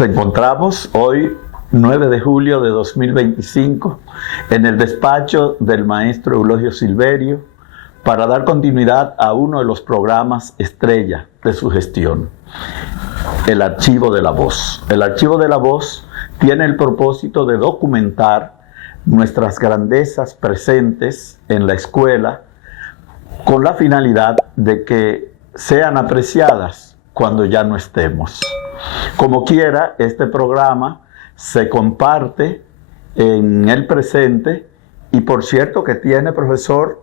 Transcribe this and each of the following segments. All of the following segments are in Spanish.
Nos encontramos hoy, 9 de julio de 2025, en el despacho del maestro Eulogio Silverio para dar continuidad a uno de los programas estrella de su gestión, el Archivo de la Voz. El Archivo de la Voz tiene el propósito de documentar nuestras grandezas presentes en la escuela con la finalidad de que sean apreciadas cuando ya no estemos. Como quiera, este programa se comparte en el presente y por cierto que tiene, profesor,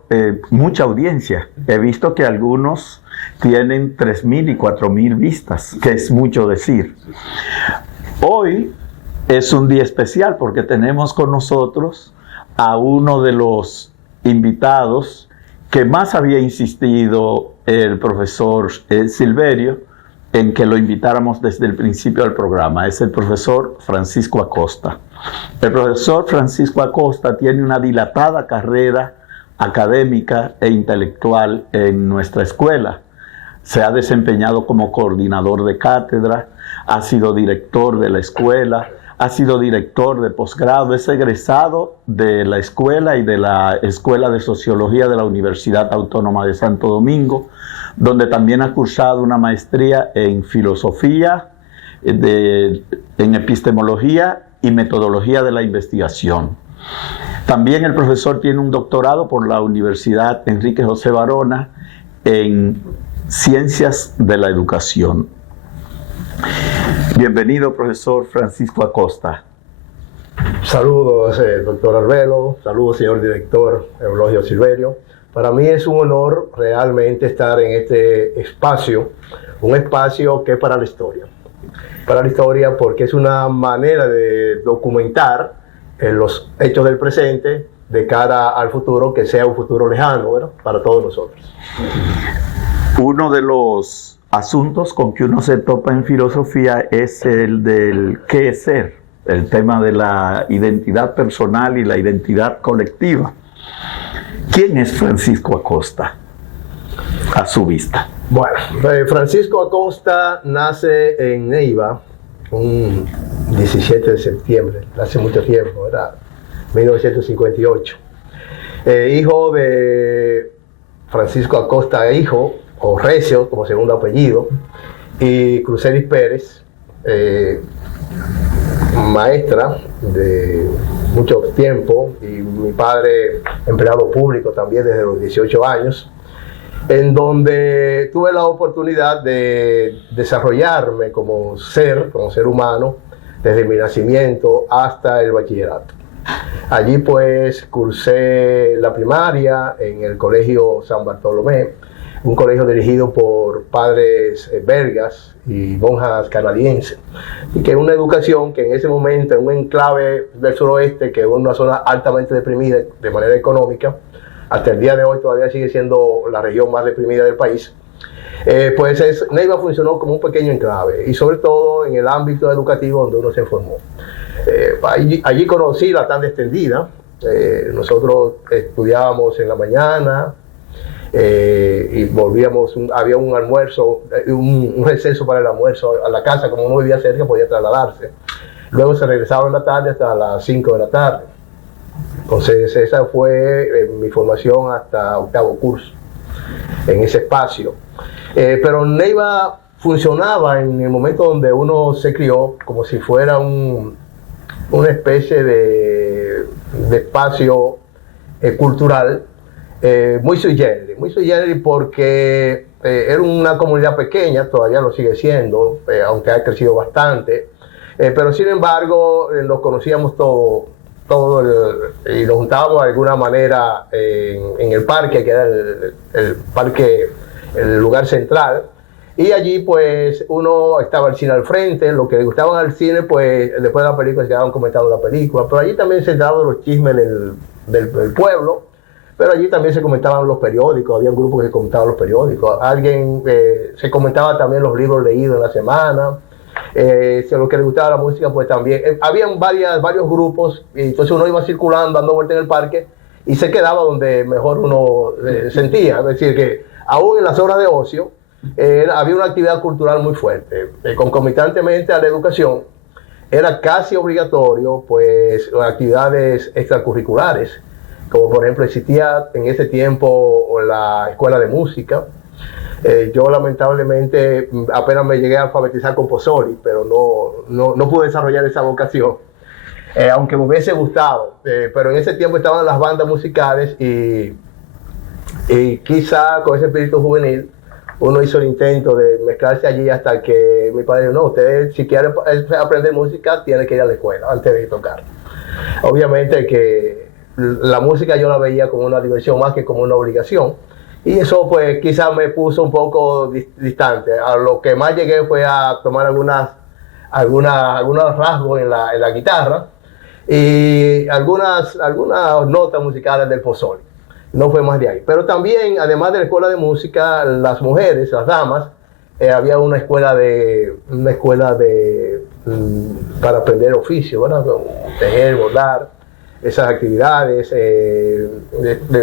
mucha audiencia. He visto que algunos tienen 3,000 y 4,000 vistas, que es mucho decir. Hoy es un día especial porque tenemos con nosotros a uno de los invitados que más había insistido el profesor Silverio en que lo invitáramos desde el principio del programa. Es el profesor Francisco Acosta. El profesor Francisco Acosta tiene una dilatada carrera académica e intelectual en nuestra escuela. Se ha desempeñado como coordinador de cátedra, ha sido director de la escuela, ha sido director de posgrado, es egresado de la escuela y de la Escuela de Sociología de la Universidad Autónoma de Santo Domingo, donde también ha cursado una maestría en filosofía, en epistemología y metodología de la investigación. También el profesor tiene un doctorado por la Universidad Enrique José Barona en Ciencias de la Educación. Bienvenido, profesor Francisco Acosta. Saludos, doctor Arbelo, saludos, señor director Eulogio Silverio. Para mí es un honor realmente estar en este espacio, un espacio que es para la historia. Para la historia porque es una manera de documentar los hechos del presente de cara al futuro, que sea un futuro lejano, ¿verdad?, para todos nosotros. Uno de los asuntos con que uno se topa en filosofía es el del qué es ser, el tema de la identidad personal y la identidad colectiva. ¿Quién es Francisco Acosta a su vista? Bueno, Francisco Acosta nace en Neiva un 17 de septiembre, hace mucho tiempo, era 1958. Hijo de Francisco Acosta, hijo, o Recio como segundo apellido, y Cruceris Pérez, maestra de mucho tiempo, y mi padre empleado público también desde los 18 años, en donde tuve la oportunidad de desarrollarme como ser humano desde mi nacimiento hasta el bachillerato. Allí pues cursé la primaria en el Colegio San Bartolomé, un colegio dirigido por padres belgas y monjas canadienses, y que es una educación que en ese momento, en un enclave del suroeste, que es una zona altamente deprimida de manera económica, hasta el día de hoy todavía sigue siendo la región más deprimida del país, Neiva funcionó como un pequeño enclave, y sobre todo en el ámbito educativo donde uno se formó. Allí conocí la tarde extendida. Nosotros estudiábamos en la mañana, y volvíamos, había un almuerzo, un receso para el almuerzo a la casa, como uno vivía cerca podía trasladarse. Luego se regresaba en la tarde hasta las 5 de la tarde. Entonces esa fue mi formación hasta octavo curso, en ese espacio. Pero Neiva funcionaba en el momento donde uno se crió como si fuera una especie de espacio cultural, muy sui generis porque era una comunidad pequeña, todavía lo sigue siendo, aunque ha crecido bastante, pero sin embargo nos conocíamos todos y nos juntábamos de alguna manera en el parque, que era el parque, el lugar central, y allí pues uno estaba el cine al frente, los que le gustaban al cine pues después de la película se quedaban comentando la película, pero allí también se daban los chismes del pueblo. Pero allí también se comentaban los periódicos, había un grupo que se comentaban los periódicos, se comentaba también los libros leídos en la semana, si a los que les gustaba la música pues también, habían varios grupos, y entonces uno iba circulando, dando vueltas en el parque, y se quedaba donde mejor uno sentía, es decir, que aún en las horas de ocio, había una actividad cultural muy fuerte, concomitantemente a la educación. era casi obligatorio, pues, actividades extracurriculares, como por ejemplo existía en ese tiempo la escuela de música. Yo lamentablemente apenas me llegué a alfabetizar con Pozzoli, pero no pude desarrollar esa vocación, aunque me hubiese gustado. Pero en ese tiempo estaban las bandas musicales y quizá con ese espíritu juvenil uno hizo el intento de mezclarse allí hasta que mi padre dijo, no, usted si quiere aprender música tiene que ir a la escuela antes de tocar. Obviamente que la música yo la veía como una diversión más que como una obligación, y eso pues quizás me puso un poco distante. A lo que más llegué fue a tomar algunos rasgos en la guitarra y algunas notas musicales del Pozzoli. No fue más de ahí. Pero también, además de la escuela de música, las mujeres, las damas, había una escuela para aprender oficio, ¿verdad? Tejer, bordar, esas actividades.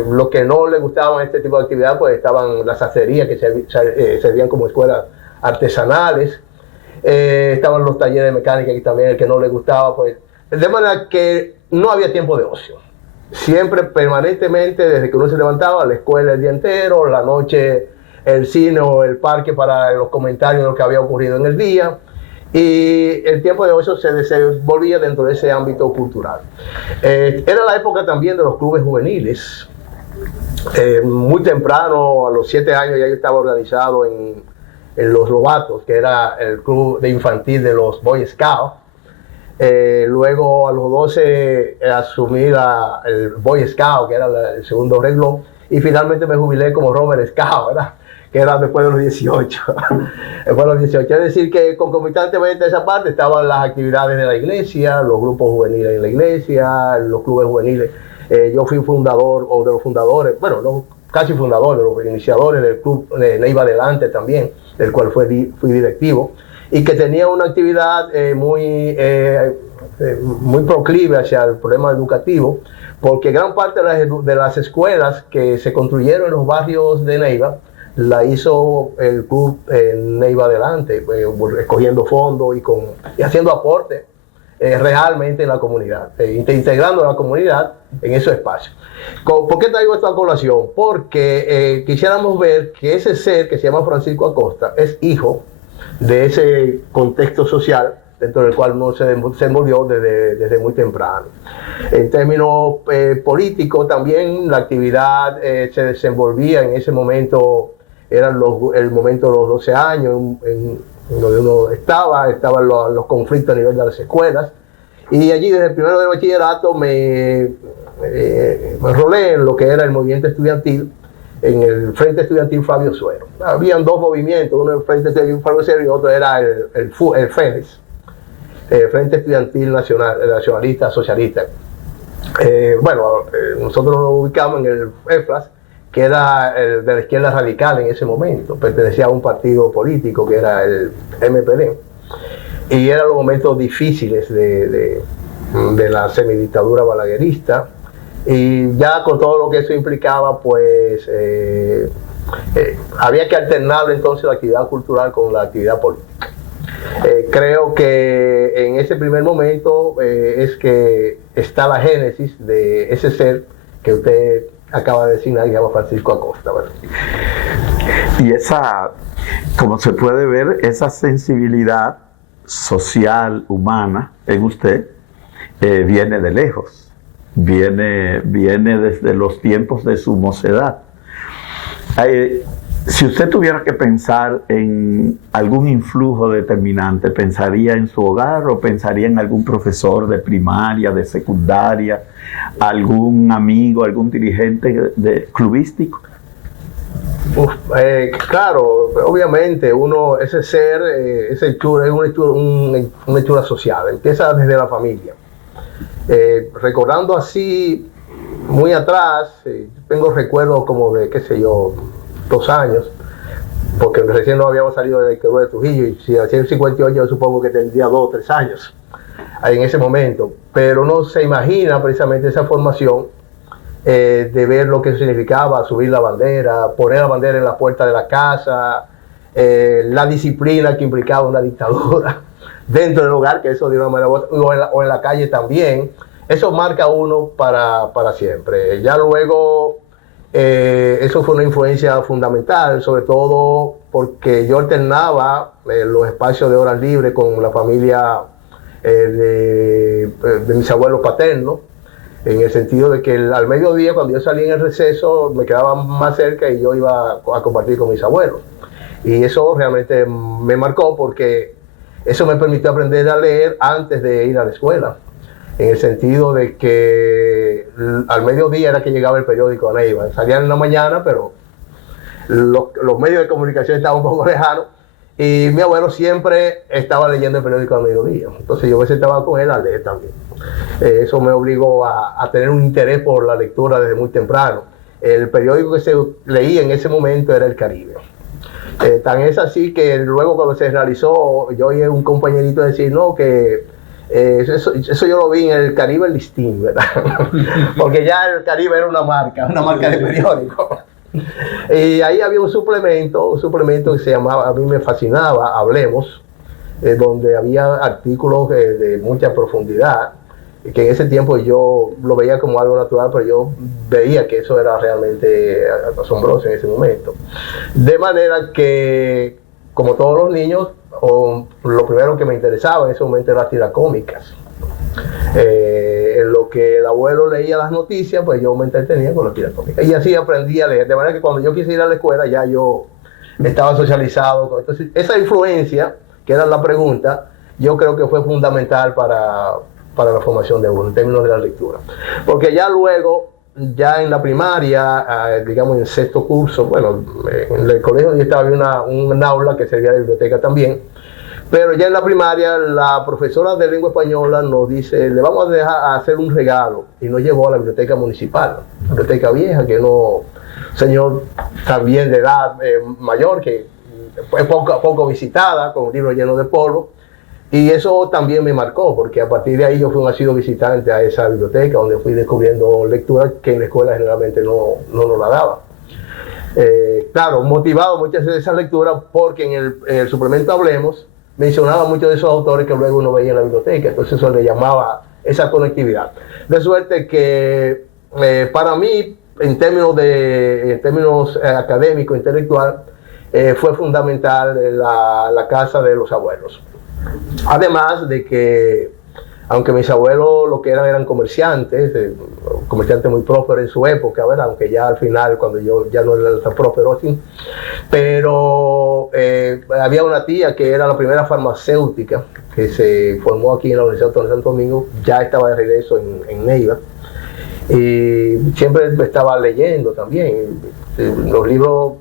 Lo que no le gustaban a este tipo de actividad, pues estaban las acerías que servían como escuelas artesanales. Estaban los talleres de mecánica, que también el que no le gustaba, pues. De manera que no había tiempo de ocio. Siempre, permanentemente, desde que uno se levantaba, la escuela el día entero, la noche el cine o el parque para los comentarios de lo que había ocurrido en el día, y el tiempo de ocio se desenvolvía dentro de ese ámbito cultural. Era la época también de los clubes juveniles. Muy temprano, a los 7 años, ya yo estaba organizado en Los Lobatos, que era el club de infantil de los Boy Scouts. Luego a los 12 asumí el Boy Scout, que era el segundo renglón, y finalmente me jubilé como Rover Scout, ¿verdad? Que era después de los 18. Después de los 18. Es decir, que concomitantemente a esa parte estaban las actividades de la iglesia, los grupos juveniles en la iglesia, los clubes juveniles. Yo fui fundador, o de los fundadores, bueno, no, casi fundador, de los iniciadores del club de Neiva Adelante también, del cual fui directivo, y que tenía una actividad muy proclive hacia el problema educativo, porque gran parte de las escuelas que se construyeron en los barrios de Neiva la hizo el club Neiva Adelante, escogiendo fondos y haciendo aporte realmente en la comunidad, integrando a la comunidad en esos espacios. ¿Por qué traigo esto a colación? Porque quisiéramos ver que ese ser que se llama Francisco Acosta es hijo de ese contexto social dentro del cual uno se envolvió desde muy temprano. En términos políticos también la actividad se desenvolvía en ese momento, era el momento de los 12 años, en donde uno estaban los conflictos a nivel de las escuelas, y allí desde el primero de bachillerato me enrolé en lo que era el movimiento estudiantil, en el Frente Estudiantil Fabio Suero. Habían dos movimientos, uno el Frente Estudiantil Fabio Suero y otro era el FENES, el Frente Estudiantil Nacionalista Socialista. Nosotros nos ubicamos en el EFRAS, que era de la izquierda radical en ese momento, pertenecía a un partido político que era el MPD, y eran los momentos difíciles de la semidictadura balaguerista. Y ya con todo lo que eso implicaba, pues había que alternar entonces la actividad cultural con la actividad política. Creo que en ese primer momento es que está la génesis de ese ser que usted acaba de designar, que se llama Francisco Acosta, ¿verdad? Y esa, como se puede ver, esa sensibilidad social, humana en usted, viene de lejos. Viene desde los tiempos de su mocedad. Si usted tuviera que pensar en algún influjo determinante, ¿pensaría en su hogar o pensaría en algún profesor de primaria, de secundaria, algún amigo, algún dirigente clubístico? Claro, obviamente ese ser, esa hechura es una hechura social, empieza desde la familia. Recordando así muy atrás, tengo recuerdos como de, 2 años, porque recién no habíamos salido del Querú de Trujillo, y si hacía el 58 yo supongo que tendría 2 o 3 años en ese momento, pero no se imagina precisamente esa formación de ver lo que significaba subir la bandera, poner la bandera en la puerta de la casa, la disciplina que implicaba una dictadura, dentro del hogar, que eso de una manera u otra, o en la calle también. Eso marca a uno para siempre. Ya luego, eso fue una influencia fundamental, sobre todo porque yo alternaba los espacios de horas libres con la familia de mis abuelos paternos, en el sentido de que al mediodía, cuando yo salía en el receso, me quedaba más cerca y yo iba a compartir con mis abuelos. Y eso realmente me marcó porque eso me permitió aprender a leer antes de ir a la escuela, en el sentido de que al mediodía era que llegaba el periódico a Neiva. Salían en la mañana, pero los medios de comunicación estaban un poco lejanos, y mi abuelo siempre estaba leyendo el periódico al mediodía. Entonces yo me sentaba con él a leer también. Eso me obligó a tener un interés por la lectura desde muy temprano. El periódico que se leía en ese momento era El Caribe. Tan es así que luego, cuando se realizó, yo oí a un compañerito decir, no, que eso yo lo vi en El Caribe Listín, ¿verdad? Porque ya El Caribe era una marca de periódico. Y ahí había un suplemento que se llamaba, a mí me fascinaba, Hablemos, donde había artículos de mucha profundidad, que en ese tiempo yo lo veía como algo natural, pero yo veía que eso era realmente asombroso en ese momento. De manera que, como todos los niños, lo primero que me interesaba en ese momento eran las tiras cómicas. En lo que el abuelo leía las noticias, pues yo me entretenía con las tiras cómicas. Y así aprendí a leer, de manera que cuando yo quise ir a la escuela ya yo estaba socializado. Entonces, esa influencia, que era la pregunta, yo creo que fue fundamental para la formación de uno, en términos de la lectura. Porque ya luego, ya en la primaria, digamos en sexto curso, bueno, en el colegio donde estaba había un aula que servía de biblioteca también, pero ya en la primaria la profesora de lengua española nos dice, le vamos a dejar hacer un regalo, y nos llevó a la biblioteca municipal, la biblioteca vieja, que no, señor también de edad mayor, que fue poco visitada, con un libro lleno de polvo. Y eso también me marcó, porque a partir de ahí yo fui un asiduo visitante a esa biblioteca, donde fui descubriendo lecturas que en la escuela generalmente no nos la daba. Claro, motivado muchas de esas lecturas, porque en el suplemento Hablemos mencionaba muchos de esos autores que luego uno veía en la biblioteca, entonces eso le llamaba esa conectividad. De suerte que para mí, en términos académicos, intelectual, fue fundamental la casa de los abuelos. Además de que, aunque mis abuelos lo que eran comerciantes muy prósperos en su época, ¿verdad? Aunque ya al final, cuando yo ya no era tan próspero así, pero había una tía que era la primera farmacéutica que se formó aquí en la Universidad Autónoma de Santo Domingo, ya estaba de regreso en Neiva, y siempre estaba leyendo también. Los libros,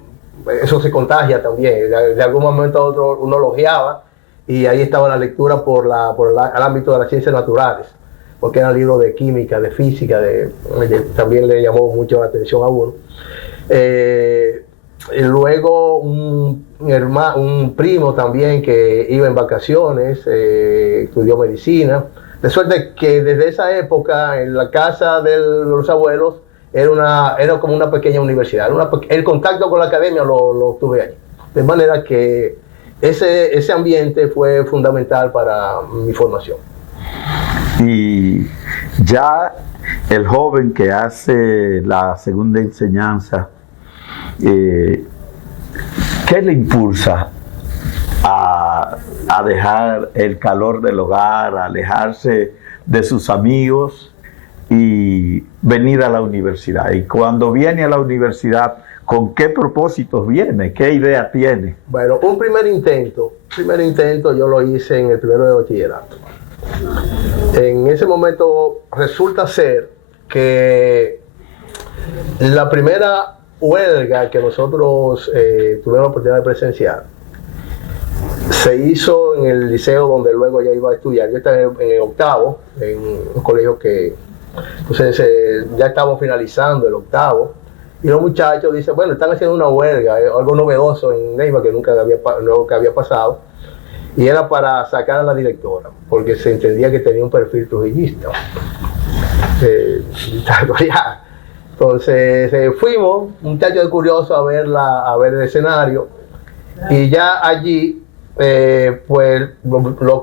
eso se contagia también, de algún momento a otro uno elogiaba, y ahí estaba la lectura por el ámbito de las ciencias naturales, porque eran libros de química, de física, también le llamó mucho la atención a uno. Y luego un primo también que iba en vacaciones, estudió medicina, de suerte que desde esa época en la casa de los abuelos era como una pequeña universidad, el contacto con la academia lo tuve allí, de manera que ese ambiente fue fundamental para mi formación. Y ya el joven que hace la segunda enseñanza, ¿qué le impulsa a dejar el calor del hogar, a alejarse de sus amigos y venir a la universidad? Y cuando viene a la universidad, ¿con qué propósitos viene? ¿Qué idea tiene? Bueno, un primer intento yo lo hice en el primero de bachillerato. En ese momento resulta ser que la primera huelga que nosotros tuvimos la oportunidad de presenciar se hizo en el liceo donde luego ya iba a estudiar. Yo estaba en el octavo, en un colegio que, entonces ya estábamos finalizando el octavo, y los muchachos dicen, bueno, están haciendo una huelga, algo novedoso en Neiva que nunca había pasado, y era para sacar a la directora, porque se entendía que tenía un perfil trujillista. Entonces fuimos, muchachos de curioso, a ver el escenario, y ya allí pues,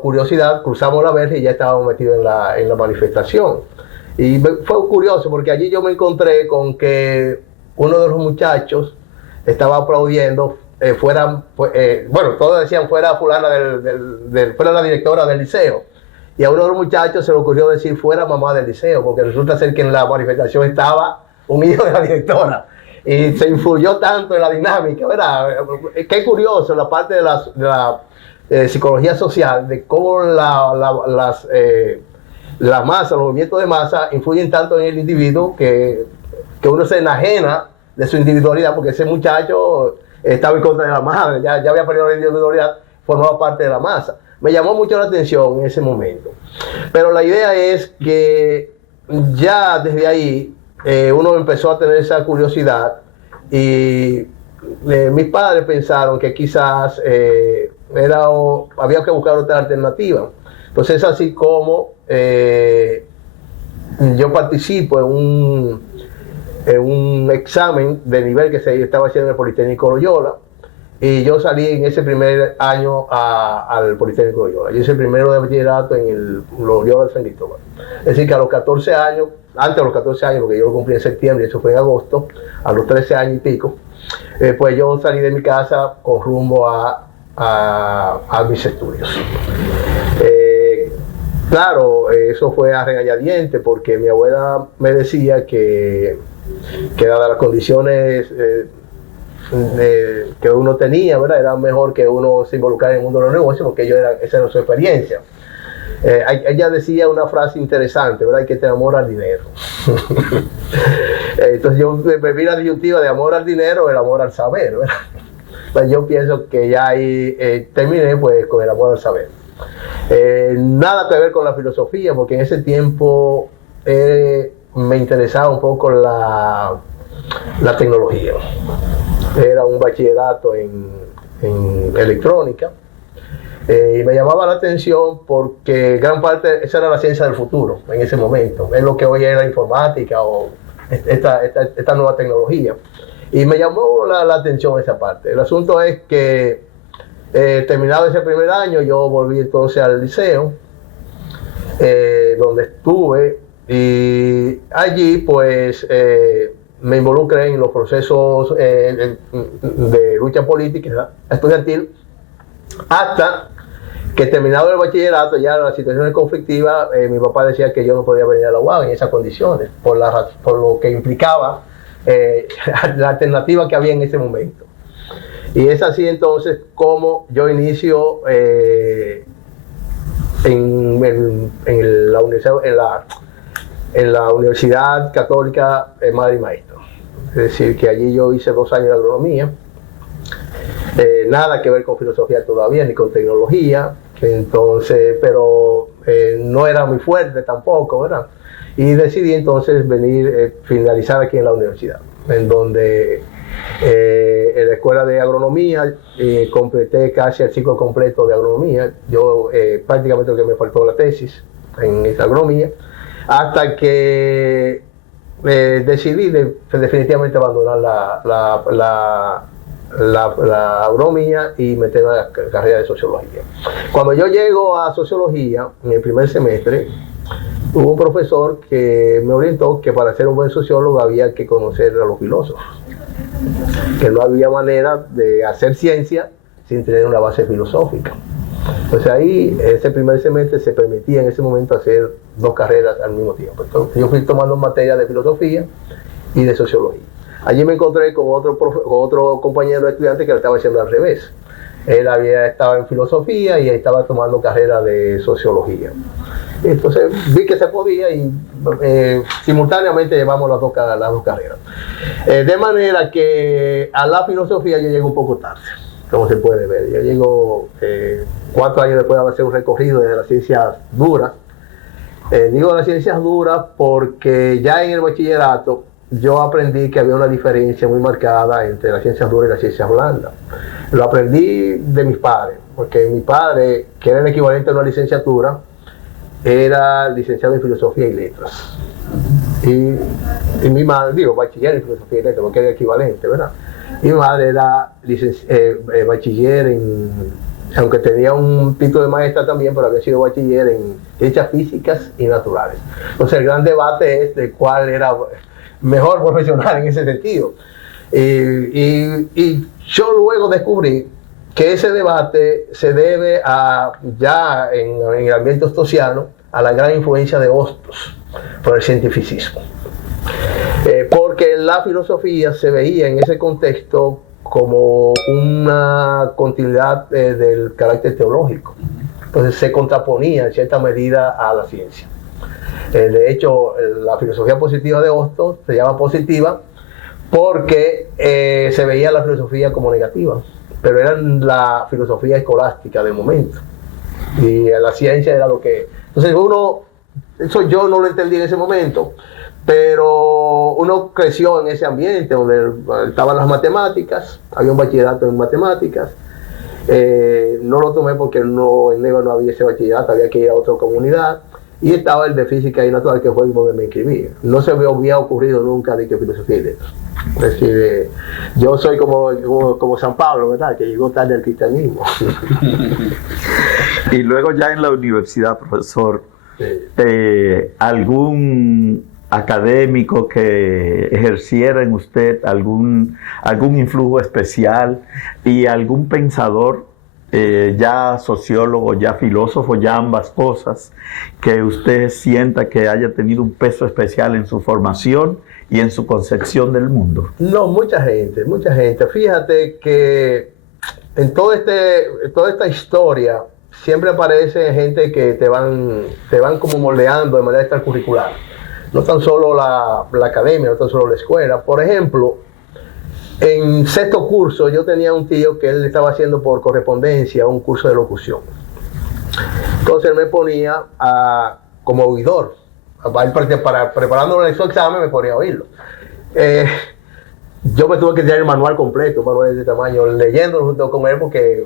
curiosidad, cruzamos la verja y ya estábamos metidos en la manifestación. Y fue curioso porque allí yo me encontré con que uno de los muchachos estaba aplaudiendo, bueno, todos decían fuera fulana fuera la directora del liceo. Y a uno de los muchachos se le ocurrió decir fuera mamá del liceo, porque resulta ser que en la manifestación estaba un hijo de la directora. Y se influyó tanto en la dinámica, ¿verdad? Qué curioso la parte de la psicología social, de cómo la masa, los movimientos de masa influyen tanto en el individuo que uno se enajena de su individualidad, porque ese muchacho estaba en contra de la madre, ya había perdido la individualidad, formaba parte de la masa. Me llamó mucho la atención en ese momento. Pero la idea es que ya desde ahí uno empezó a tener esa curiosidad y mis padres pensaron que quizás había que buscar otra alternativa. Entonces es así como yo participo en un examen de nivel que se estaba haciendo en el Politécnico Loyola. Y yo salí en ese primer año al Politécnico Loyola. Yo hice el primero de bachillerato en el Loyola de San Cristóbal. Es decir, que a los 14 años, antes de los 14 años, porque yo lo cumplí en septiembre y eso fue en agosto, a los 13 años y pico, pues yo salí de mi casa con rumbo a mis estudios. Claro, eso fue a regañadientes porque mi abuela me decía que dadas las condiciones que uno tenía, ¿verdad? Era mejor que uno se involucrara en el mundo de los negocios porque esa era su experiencia. Ella decía una frase interesante, ¿verdad? Que te amor al dinero. Entonces yo me vi la disyuntiva de amor al dinero o el amor al saber, ¿verdad? Pues yo pienso que ya ahí terminé pues con el amor al saber. Nada que ver con la filosofía, porque en ese tiempo me interesaba un poco la tecnología. Era un bachillerato en electrónica y me llamaba la atención porque gran parte, esa era la ciencia del futuro en ese momento, es lo que hoy es la informática o esta nueva tecnología, y me llamó la atención esa parte. El asunto es que terminado ese primer año yo volví entonces al liceo donde estuve, y allí pues me involucré en los procesos de lucha política estudiantil, hasta que terminado el bachillerato, ya la situación es conflictiva. Mi papá decía que yo no podía venir a la UAB en esas condiciones, por lo que implicaba la alternativa que había en ese momento. Y es así entonces como yo inicio en la Universidad Católica Madre y Maestro. Es decir, que allí yo hice 2 años de agronomía, nada que ver con filosofía todavía, ni con tecnología, entonces, pero no era muy fuerte tampoco, ¿verdad? Y decidí entonces venir, finalizar aquí en la universidad, en donde en la escuela de agronomía completé casi el ciclo completo de agronomía. Yo prácticamente lo que me faltó la tesis en esa agronomía, hasta que decidí definitivamente abandonar la agronomía y meterme en la carrera de sociología. Cuando yo llego a sociología, en el primer semestre, hubo un profesor que me orientó que para ser un buen sociólogo había que conocer a los filósofos, que no había manera de hacer ciencia sin tener una base filosófica. Entonces ahí, ese primer semestre, se permitía en ese momento hacer 2 carreras al mismo tiempo. Entonces yo fui tomando materia de filosofía y de sociología. Allí me encontré con otro compañero de estudiante que lo estaba haciendo al revés. Él había estado en filosofía y estaba tomando carrera de sociología. Entonces vi que se podía y simultáneamente llevamos las dos carreras. De manera que a la filosofía yo llego un poco tarde, como se puede ver. Yo llego 4 años después de hacer un recorrido de las ciencias duras. Digo las ciencias duras porque ya en el bachillerato yo aprendí que había una diferencia muy marcada entre las ciencias duras y las ciencias blandas. Lo aprendí de mis padres, porque mi padre, que era el equivalente a una licenciatura, era licenciado en Filosofía y Letras. Y mi madre, digo, bachiller en Filosofía y Letras, porque era equivalente, ¿verdad? Y mi madre era bachiller aunque tenía un título de maestra también, pero había sido bachiller en ciencias físicas y naturales. Entonces el gran debate es de cuál era mejor profesional en ese sentido. Y yo luego descubrí que ese debate se debe a, ya en el ambiente hostosiano, a la gran influencia de Hostos por el cientificismo. Porque la filosofía se veía en ese contexto como una continuidad del carácter teológico. Entonces se contraponía en cierta medida a la ciencia. De hecho, la filosofía positiva de Hostos se llama positiva porque se veía la filosofía como negativa, pero era la filosofía escolástica del momento. Y la ciencia era lo que... Entonces eso yo no lo entendí en ese momento, pero uno creció en ese ambiente donde estaban las matemáticas, había un bachillerato en matemáticas. No lo tomé porque en Neiva no había ese bachillerato, había que ir a otra comunidad. Y estaba el de física y natural, que fue donde me inscribí. No se me había ocurrido nunca de que filosofía y letras. Es decir, yo soy como San Pablo, ¿verdad? Que llegó tarde al cristianismo. Y luego ya en la universidad, profesor, Sí. ¿Algún académico que ejerciera en usted algún influjo especial y algún pensador, ya sociólogo, ya filósofo, ya ambas cosas, que usted sienta que haya tenido un peso especial en su formación y en su concepción del mundo? No, mucha gente. Fíjate que en toda esta historia siempre aparece gente que te van como moldeando de manera extracurricular. No tan solo la academia, no tan solo la escuela. Por ejemplo, en sexto curso yo tenía un tío que él estaba haciendo por correspondencia un curso de locución. Entonces él me ponía como oidor. Para preparándole su examen me ponía a oírlo. Yo me tuve que tirar el manual completo, un manual de ese tamaño, leyéndolo junto con él porque...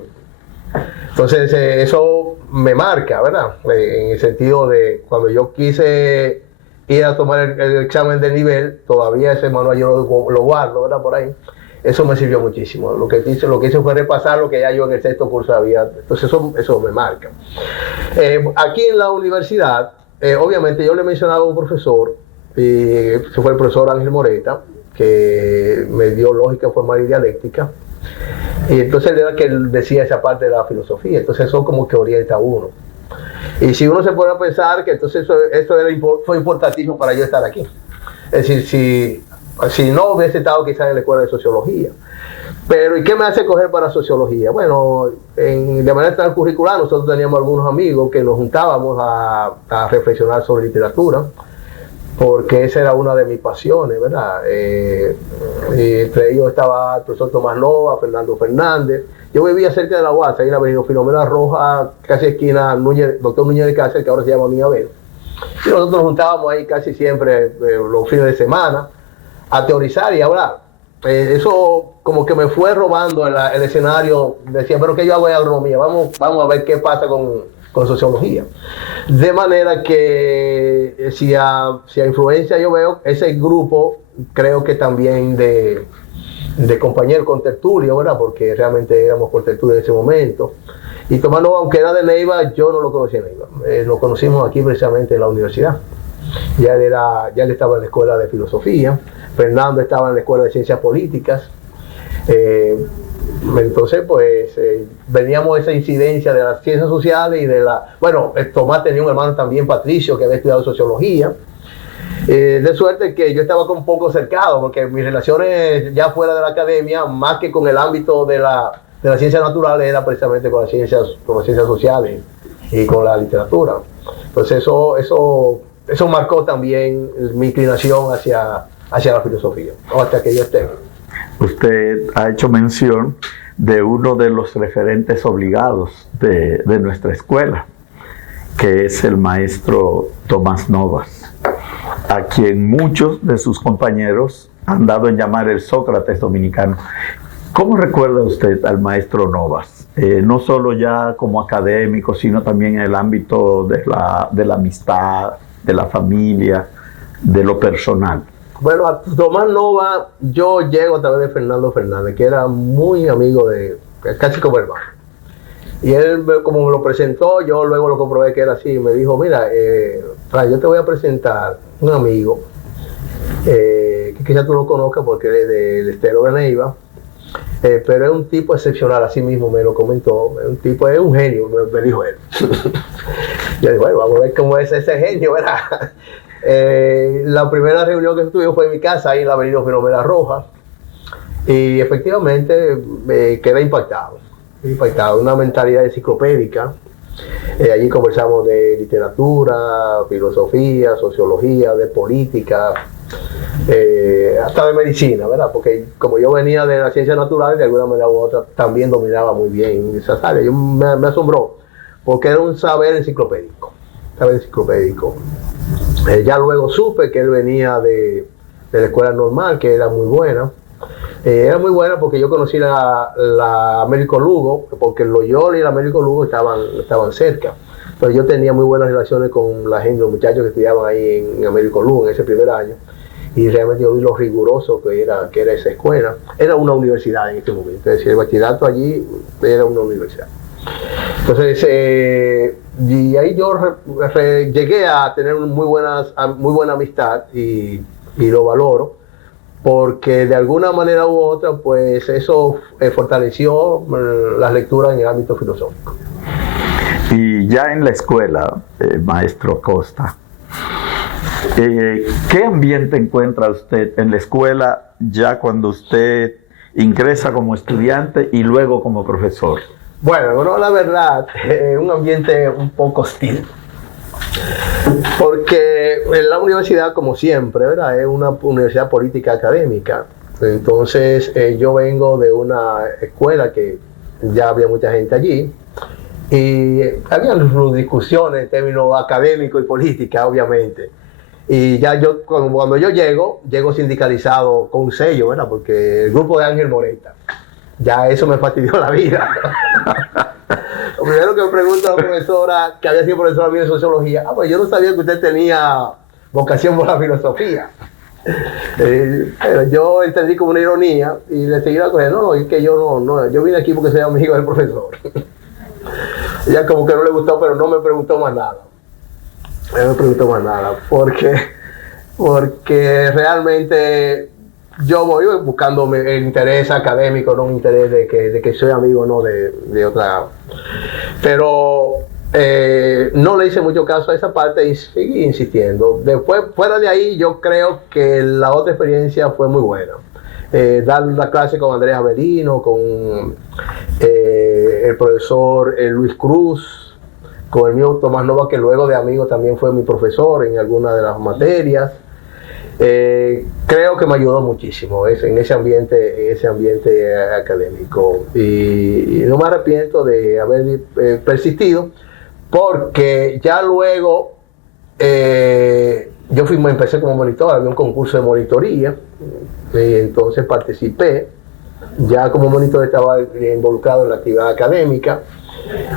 Entonces eso me marca, ¿verdad? En el sentido de cuando yo quise ir a tomar el examen de nivel, todavía ese manual yo lo guardo, ¿verdad? Por ahí. Eso me sirvió muchísimo. Lo que hice fue repasar lo que ya yo en el sexto curso había. Entonces eso me marca. Aquí en la universidad, obviamente yo le mencionaba a un profesor, ese fue el profesor Ángel Moreta, que me dio lógica formal y dialéctica. Y entonces era que él decía esa parte de la filosofía. Entonces eso como que orienta a uno. Y si uno se pone a pensar que entonces eso fue importantísimo para yo estar aquí. Es decir, si no hubiese estado quizás en la escuela de sociología. Pero ¿y qué me hace coger para sociología? Bueno, de manera transcurricular nosotros teníamos algunos amigos que nos juntábamos a reflexionar sobre literatura, porque esa era una de mis pasiones, ¿verdad? Y entre ellos estaba el profesor Tomás Nova, Fernando Fernández. Yo vivía cerca de la UAS, ahí en la avenida Filomena Roja, casi esquina Doctor Núñez de Cáceres, que ahora se llama Minabel. Y nosotros nos juntábamos ahí casi siempre los fines de semana a teorizar y hablar. Eso como que me fue robando el escenario. Decía, pero que yo hago en agronomía, vamos a ver qué pasa con sociología. De manera que si a influencia yo veo ese grupo, creo que también de compañeros con tertulio, ¿verdad? Porque realmente éramos con tertulio en ese momento. Y Tomás Nova, aunque era de Neiva, yo no lo conocía en Neiva. Lo conocimos aquí precisamente en la universidad. Ya él estaba en la escuela de filosofía. Fernando estaba en la escuela de ciencias políticas. Entonces, pues, veníamos esa incidencia de las ciencias sociales y bueno, Tomás tenía un hermano también, Patricio, que había estudiado sociología. De suerte que yo estaba un poco cercado, porque mis relaciones ya fuera de la academia, más que con el ámbito de la ciencia natural, era precisamente con las ciencias sociales y con la literatura. Entonces eso marcó también mi inclinación hacia la filosofía, hasta que yo esté. Usted ha hecho mención de uno de los referentes obligados de nuestra escuela, que es el maestro Tomás Novas, a quien muchos de sus compañeros han dado en llamar el Sócrates dominicano. ¿Cómo recuerda usted al maestro Novas? No solo ya como académico, sino también en el ámbito de la amistad, de la familia, de lo personal. Bueno, a Tomás Nova yo llego a través de Fernando Fernández, que era muy amigo casi como hermano. Y él, como me lo presentó, yo luego lo comprobé que era así. Me dijo, mira, yo te voy a presentar un amigo, que quizás tú lo conozcas porque es del Estero de Neiva, pero es un tipo excepcional, así mismo me lo comentó. Es un genio, me dijo él. Yo dije, bueno, vamos a ver cómo es ese genio, ¿verdad? La primera reunión que tuvimos fue en mi casa, ahí en la avenida Filomena Roja, y efectivamente me quedé impactado, una mentalidad enciclopédica. Allí conversamos de literatura, filosofía, sociología, de política, hasta de medicina, ¿verdad? Porque como yo venía de las ciencias naturales, de alguna manera u otra también dominaba muy bien esas áreas. Me asombró, porque era un saber enciclopédico. Ya luego supe que él venía de la escuela normal, que era muy buena. Era muy buena porque yo conocí la Américo Lugo, porque el Loyola y la Américo Lugo estaban cerca. Entonces yo tenía muy buenas relaciones con la gente, los muchachos que estudiaban ahí en Américo Lugo en ese primer año. Y realmente yo vi lo riguroso que era esa escuela. Era una universidad en ese momento. Es decir, el bachillerato allí era una universidad. Entonces, y ahí yo llegué a tener muy buena amistad y lo valoro, porque de alguna manera u otra, pues eso fortaleció las lecturas en el ámbito filosófico. Y ya en la escuela, maestro Costa, ¿qué ambiente encuentra usted en la escuela ya cuando usted ingresa como estudiante y luego como profesor? Bueno, la verdad, un ambiente un poco hostil. Porque en la universidad, como siempre, ¿verdad?, es una universidad política académica. Entonces, yo vengo de una escuela que ya había mucha gente allí. Y había discusiones en términos académicos y política, obviamente. Y ya yo, cuando yo llego sindicalizado con un sello, ¿verdad? Porque el grupo de Ángel Moreta, ya eso me fastidió la vida. Lo primero que me pregunta la profesora, que había sido profesora mía de sociología, pues yo no sabía que usted tenía vocación por la filosofía. Pero yo entendí como una ironía y le seguí la cosa. No, es que yo no, yo vine aquí porque soy amigo del profesor. Ella como que no le gustó, pero no me preguntó más nada. Porque realmente yo voy buscando el interés académico, no un interés de que soy amigo, no de otra. Pero no le hice mucho caso a esa parte y seguí insistiendo. Después, fuera de ahí, yo creo que la otra experiencia fue muy buena. Dar una clase con Andrés Avelino, con el profesor Luis Cruz, con el mío Tomás Nova, que luego de amigo también fue mi profesor en alguna de las materias. Creo que me ayudó muchísimo en ese ambiente académico, y no me arrepiento de haber persistido, porque ya luego yo empecé como monitor, había un concurso de monitoría, y entonces participé. Ya como monitor estaba involucrado en la actividad académica.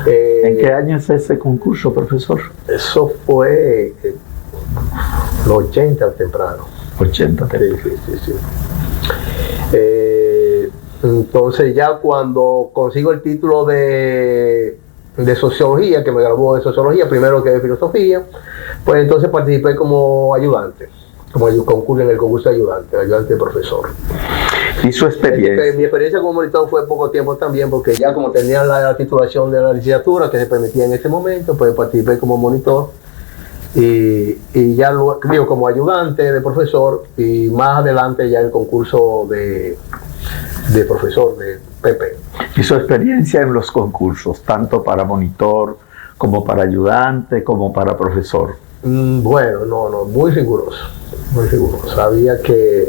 ¿En qué año es ese concurso, profesor? Eso fue los 80 temprano. 80 temprano. Sí. Entonces ya cuando consigo el título de sociología, que me graduó de sociología, primero que de filosofía, pues entonces participé como ayudante, en el concurso de ayudante de profesor. ¿Y su experiencia? Mi experiencia como monitor fue poco tiempo también, porque ya como tenía la titulación de la licenciatura que se permitía en ese momento, pues participé como monitor y ya luego como ayudante de profesor, y más adelante ya el concurso de profesor de PP. ¿Y su experiencia en los concursos, tanto para monitor como para ayudante como para profesor? Bueno, no, muy riguroso. Sabía que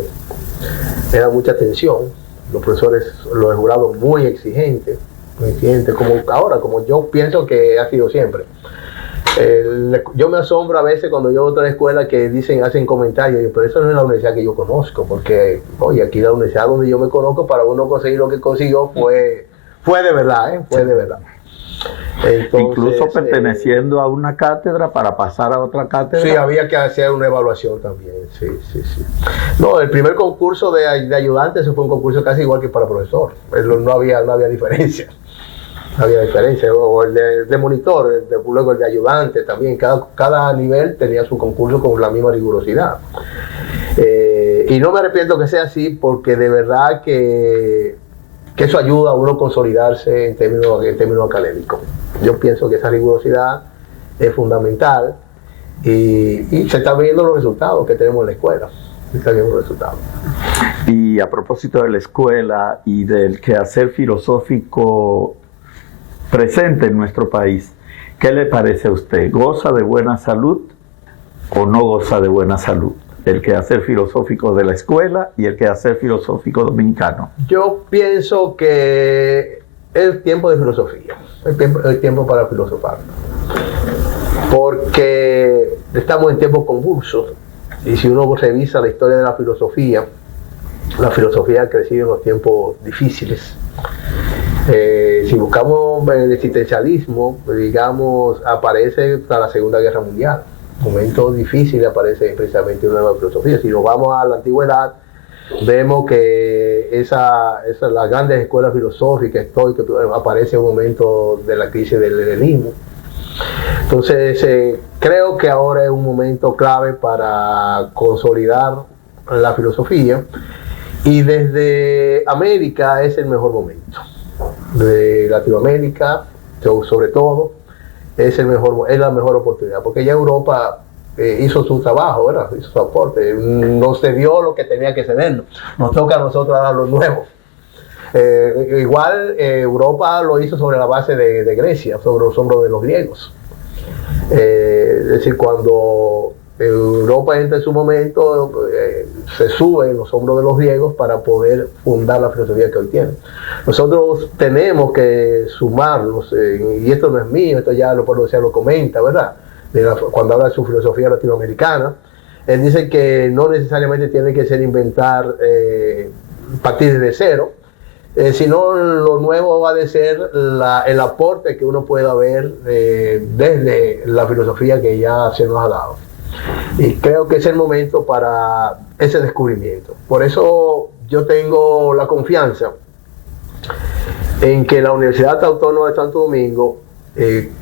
era mucha tensión, los profesores, los jurados muy exigentes, como yo pienso que ha sido siempre. Yo me asombro a veces cuando yo voy a otra escuela que hacen comentarios, pero eso no es la universidad que yo conozco, porque oye, aquí la universidad donde yo me conozco, para uno conseguir lo que consiguió fue de verdad, fue de verdad. Entonces, incluso perteneciendo a una cátedra para pasar a otra cátedra. Sí, había que hacer una evaluación también, sí. No, el primer concurso de ayudante, eso fue un concurso casi igual que para profesor, no había diferencia. había diferencia, o el de monitor, luego el de ayudante también, cada nivel tenía su concurso con la misma rigurosidad. Y no me arrepiento que sea así, porque de verdad que eso ayuda a uno a consolidarse en términos académicos. Yo pienso que esa rigurosidad es fundamental y se están viendo los resultados que tenemos en la escuela. Se están viendo los resultados. Y a propósito de la escuela y del quehacer filosófico presente en nuestro país, ¿qué le parece a usted? ¿Goza de buena salud o no goza de buena salud el quehacer filosófico de la escuela y el quehacer filosófico dominicano? Yo pienso que es tiempo de filosofía, es tiempo para filosofar, porque estamos en tiempos convulsos, y si uno revisa la historia de la filosofía ha crecido en los tiempos difíciles. Si buscamos el existencialismo, digamos, aparece tras la Segunda Guerra Mundial. Momentos difíciles aparece precisamente una nueva filosofía. Si nos vamos a la antigüedad, vemos que las grandes escuelas filosóficas estoicas aparece en un momento de la crisis del helenismo. Entonces, creo que ahora es un momento clave para consolidar la filosofía, y desde América es el mejor momento. De Latinoamérica, sobre todo, es la mejor oportunidad, porque ya Europa hizo su trabajo, ¿verdad? Hizo su aporte, no se dio lo que tenía que cedernos, nos toca a nosotros dar lo nuevo. Igual Europa lo hizo sobre la base de Grecia, sobre los hombros de los griegos. Es decir, cuando Europa entra en su momento, se sube en los hombros de los griegos para poder fundar la filosofía que hoy tiene. Nosotros tenemos que sumarnos, y esto no es mío, esto ya lo comenta, ¿verdad? Cuando habla de su filosofía latinoamericana, él dice que no necesariamente tiene que ser inventar, partir de cero, sino lo nuevo va a ser el aporte que uno pueda ver desde la filosofía que ya se nos ha dado. Y creo que es el momento para ese descubrimiento. Por eso yo tengo la confianza en que la Universidad Autónoma de Santo Domingo,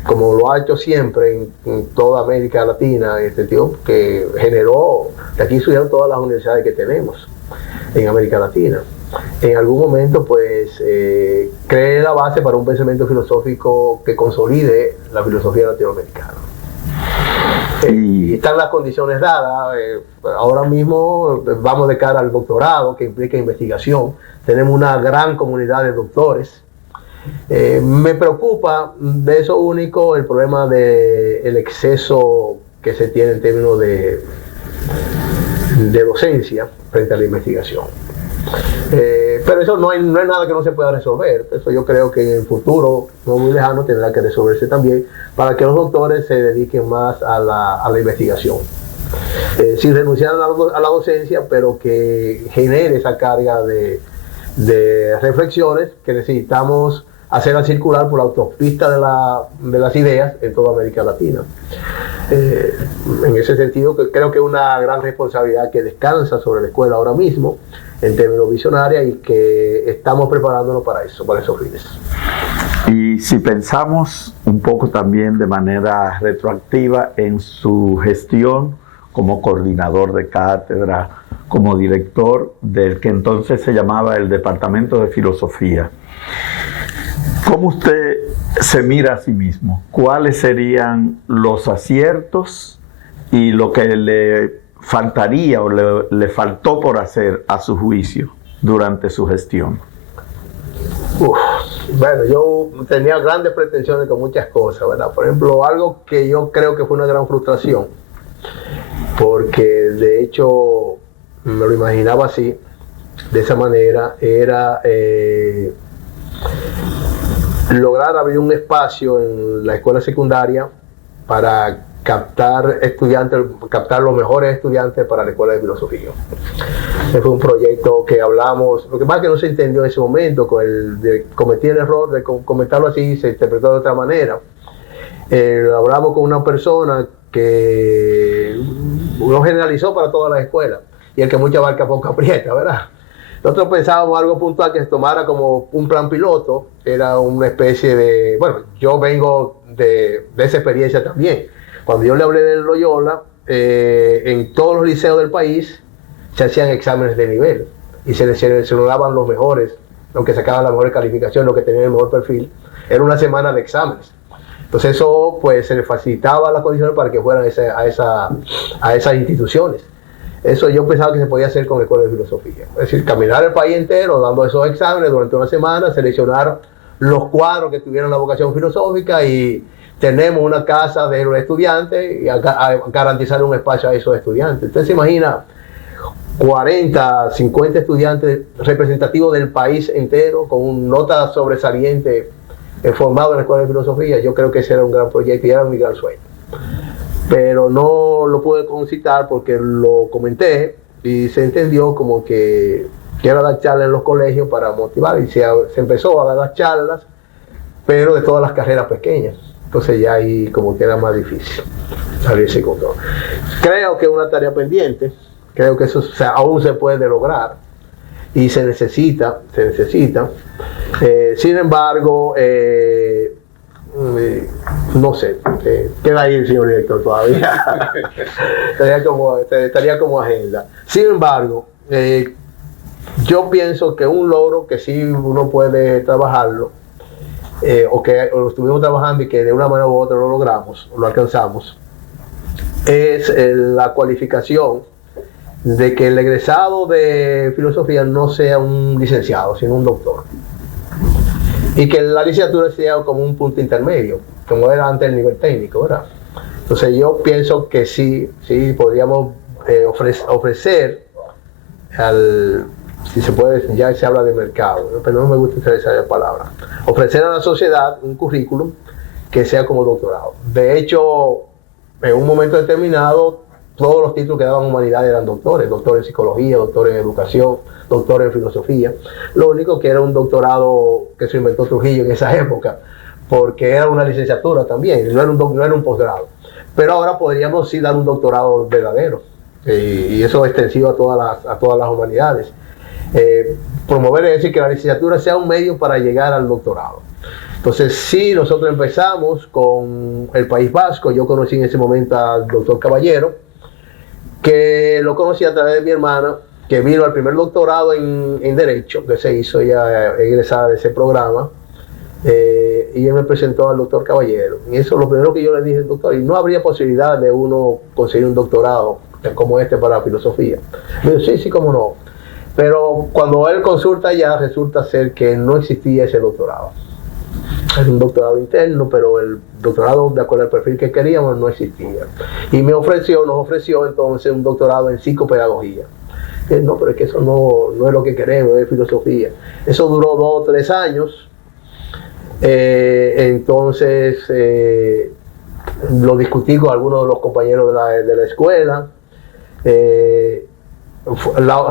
como lo ha hecho siempre en toda América Latina, en el sentido que generó, que aquí estudiaron todas las universidades que tenemos en América Latina, en algún momento pues cree la base para un pensamiento filosófico que consolide la filosofía latinoamericana. Y están las condiciones dadas. Ahora mismo vamos de cara al doctorado, que implica investigación. Tenemos una gran comunidad de doctores. Me preocupa de eso único el problema del exceso que se tiene en términos de docencia frente a la investigación. Pero eso no es nada que no se pueda resolver. Eso yo creo que en el futuro, no muy lejano, tendrá que resolverse también para que los doctores se dediquen más a la investigación. Sin renunciar a la docencia, pero que genere esa carga de reflexiones que necesitamos hacerla circular por la autopista de las ideas en toda América Latina. En ese sentido, creo que es una gran responsabilidad que descansa sobre la escuela ahora mismo, en términos visionarios, y que estamos preparándonos para esos fines. Y si pensamos un poco también de manera retroactiva en su gestión como coordinador de cátedra, como director del que entonces se llamaba el Departamento de Filosofía, ¿cómo usted se mira a sí mismo? ¿Cuáles serían los aciertos y lo que le faltaría o le faltó por hacer a su juicio durante su gestión? Bueno, yo tenía grandes pretensiones con muchas cosas, ¿verdad? Por ejemplo, algo que yo creo que fue una gran frustración, porque de hecho me lo imaginaba así, de esa manera, era lograr abrir un espacio en la escuela secundaria para captar los mejores estudiantes para la escuela de filosofía. Ese fue un proyecto que hablamos, lo que pasa es que no se entendió en ese momento, cometí el error de comentarlo así, se interpretó de otra manera. Hablamos con una persona que lo generalizó para todas las escuelas, y el que mucha barca poco aprieta, ¿verdad? Nosotros pensábamos algo puntual que se tomara como un plan piloto, era una especie de, bueno, yo vengo de esa experiencia también. Cuando yo le hablé del Loyola, en todos los liceos del país se hacían exámenes de nivel y se seleccionaban los mejores, los que sacaban la mejor calificación, los que tenían el mejor perfil. Era una semana de exámenes. Entonces eso pues se le facilitaba las condiciones para que fueran a esas instituciones. Eso yo pensaba que se podía hacer con la Escuela de Filosofía. Es decir, caminar el país entero dando esos exámenes durante una semana, seleccionar los cuadros que tuvieran la vocación filosófica y tenemos una casa de los estudiantes y a garantizar un espacio a esos estudiantes. Usted se imagina 40, 50 estudiantes representativos del país entero con una nota sobresaliente formado en la Escuela de Filosofía. Yo creo que ese era un gran proyecto y era mi gran sueño. Pero no lo pude concitar porque lo comenté y se entendió como que era dar charlas en los colegios para motivar y se empezó a dar charlas, pero de todas las carreras pequeñas. Entonces ya ahí como que era más difícil salirse con todo. Creo que es una tarea pendiente, creo que eso aún se puede lograr y se necesita. Sin embargo, no sé, queda ahí el señor director todavía. estaría como agenda. Sin embargo, yo pienso que un logro que sí uno puede trabajarlo, o que lo estuvimos trabajando y que de una manera u otra lo logramos, lo alcanzamos, es la cualificación de que el egresado de filosofía no sea un licenciado, sino un doctor. Y que la licenciatura sea como un punto intermedio, como era antes el nivel técnico, ¿verdad? Entonces yo pienso que sí podríamos ofrecer si se puede, ya se habla de mercado, ¿no? Pero no me gusta usar esa palabra. Ofrecer a la sociedad un currículum que sea como doctorado. De hecho, en un momento determinado, todos los títulos que daban humanidades eran doctores, doctor en psicología, doctor en educación, doctor en filosofía. Lo único que era un doctorado que se inventó Trujillo en esa época, porque era una licenciatura también, no era un posgrado. Pero ahora podríamos sí dar un doctorado verdadero, y eso es extensivo a todas las humanidades. Promover es decir que la licenciatura sea un medio para llegar al doctorado. Entonces sí, nosotros empezamos con el País Vasco. Yo conocí en ese momento al doctor Caballero, que lo conocí a través de mi hermana, que vino al primer doctorado en Derecho, que se hizo ya egresada de ese programa, y él me presentó al doctor Caballero. Y eso es lo primero que yo le dije al doctor, y no habría posibilidad de uno conseguir un doctorado como este para filosofía. Me dijo, sí, cómo no. Pero cuando él consulta ya, resulta ser que no existía ese doctorado. Es un doctorado interno, pero el doctorado de acuerdo al perfil que queríamos no existía. Y nos ofreció entonces un doctorado en psicopedagogía. No, pero es que eso no es lo que queremos, es filosofía. Eso duró 2 o 3 años. Entonces lo discutí con algunos de los compañeros de la escuela.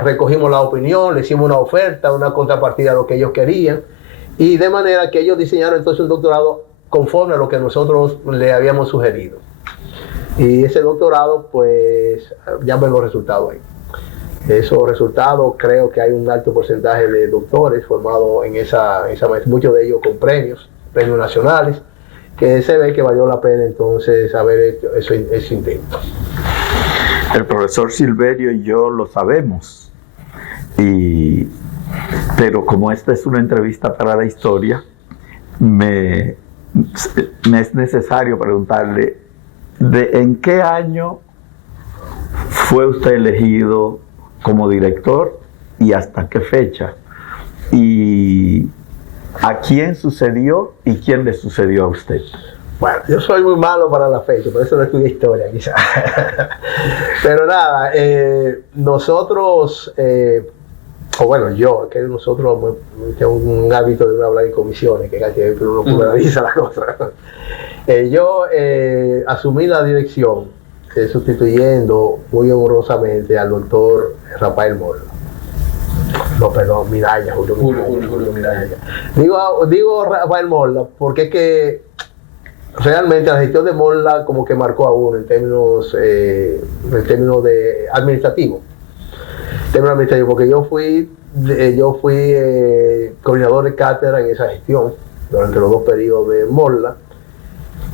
Recogimos la opinión, le hicimos una oferta, una contrapartida a lo que ellos querían. Y de manera que ellos diseñaron entonces un doctorado conforme a lo que nosotros le habíamos sugerido. Y ese doctorado, pues, ya ven los resultados ahí. Esos resultados, creo que hay un alto porcentaje de doctores formados en esa maestría, muchos de ellos con premios nacionales, que se ve que valió la pena entonces haber hecho ese intento. El profesor Silverio y yo lo sabemos, pero como esta es una entrevista para la historia, me es necesario preguntarle ¿en qué año fue usted elegido como director y hasta qué fecha? ¿Y a quién sucedió y quién le sucedió a usted? Bueno, yo soy muy malo para la fecha, por eso no estudié historia, quizás. Pero nada, nosotros, yo, que nosotros tengo un hábito de no hablar en comisiones, que casi uno pluraliza las cosas. Yo asumí la dirección, sustituyendo muy honrosamente al doctor Rafael Morla. No, perdón, Miraya, Julio Miraya. Digo Rafael Morla porque es que realmente la gestión de Morla como que marcó a uno en términos de administrativo. Porque yo fui yo fui coordinador de cátedra en esa gestión durante los 2 periodos de Morla,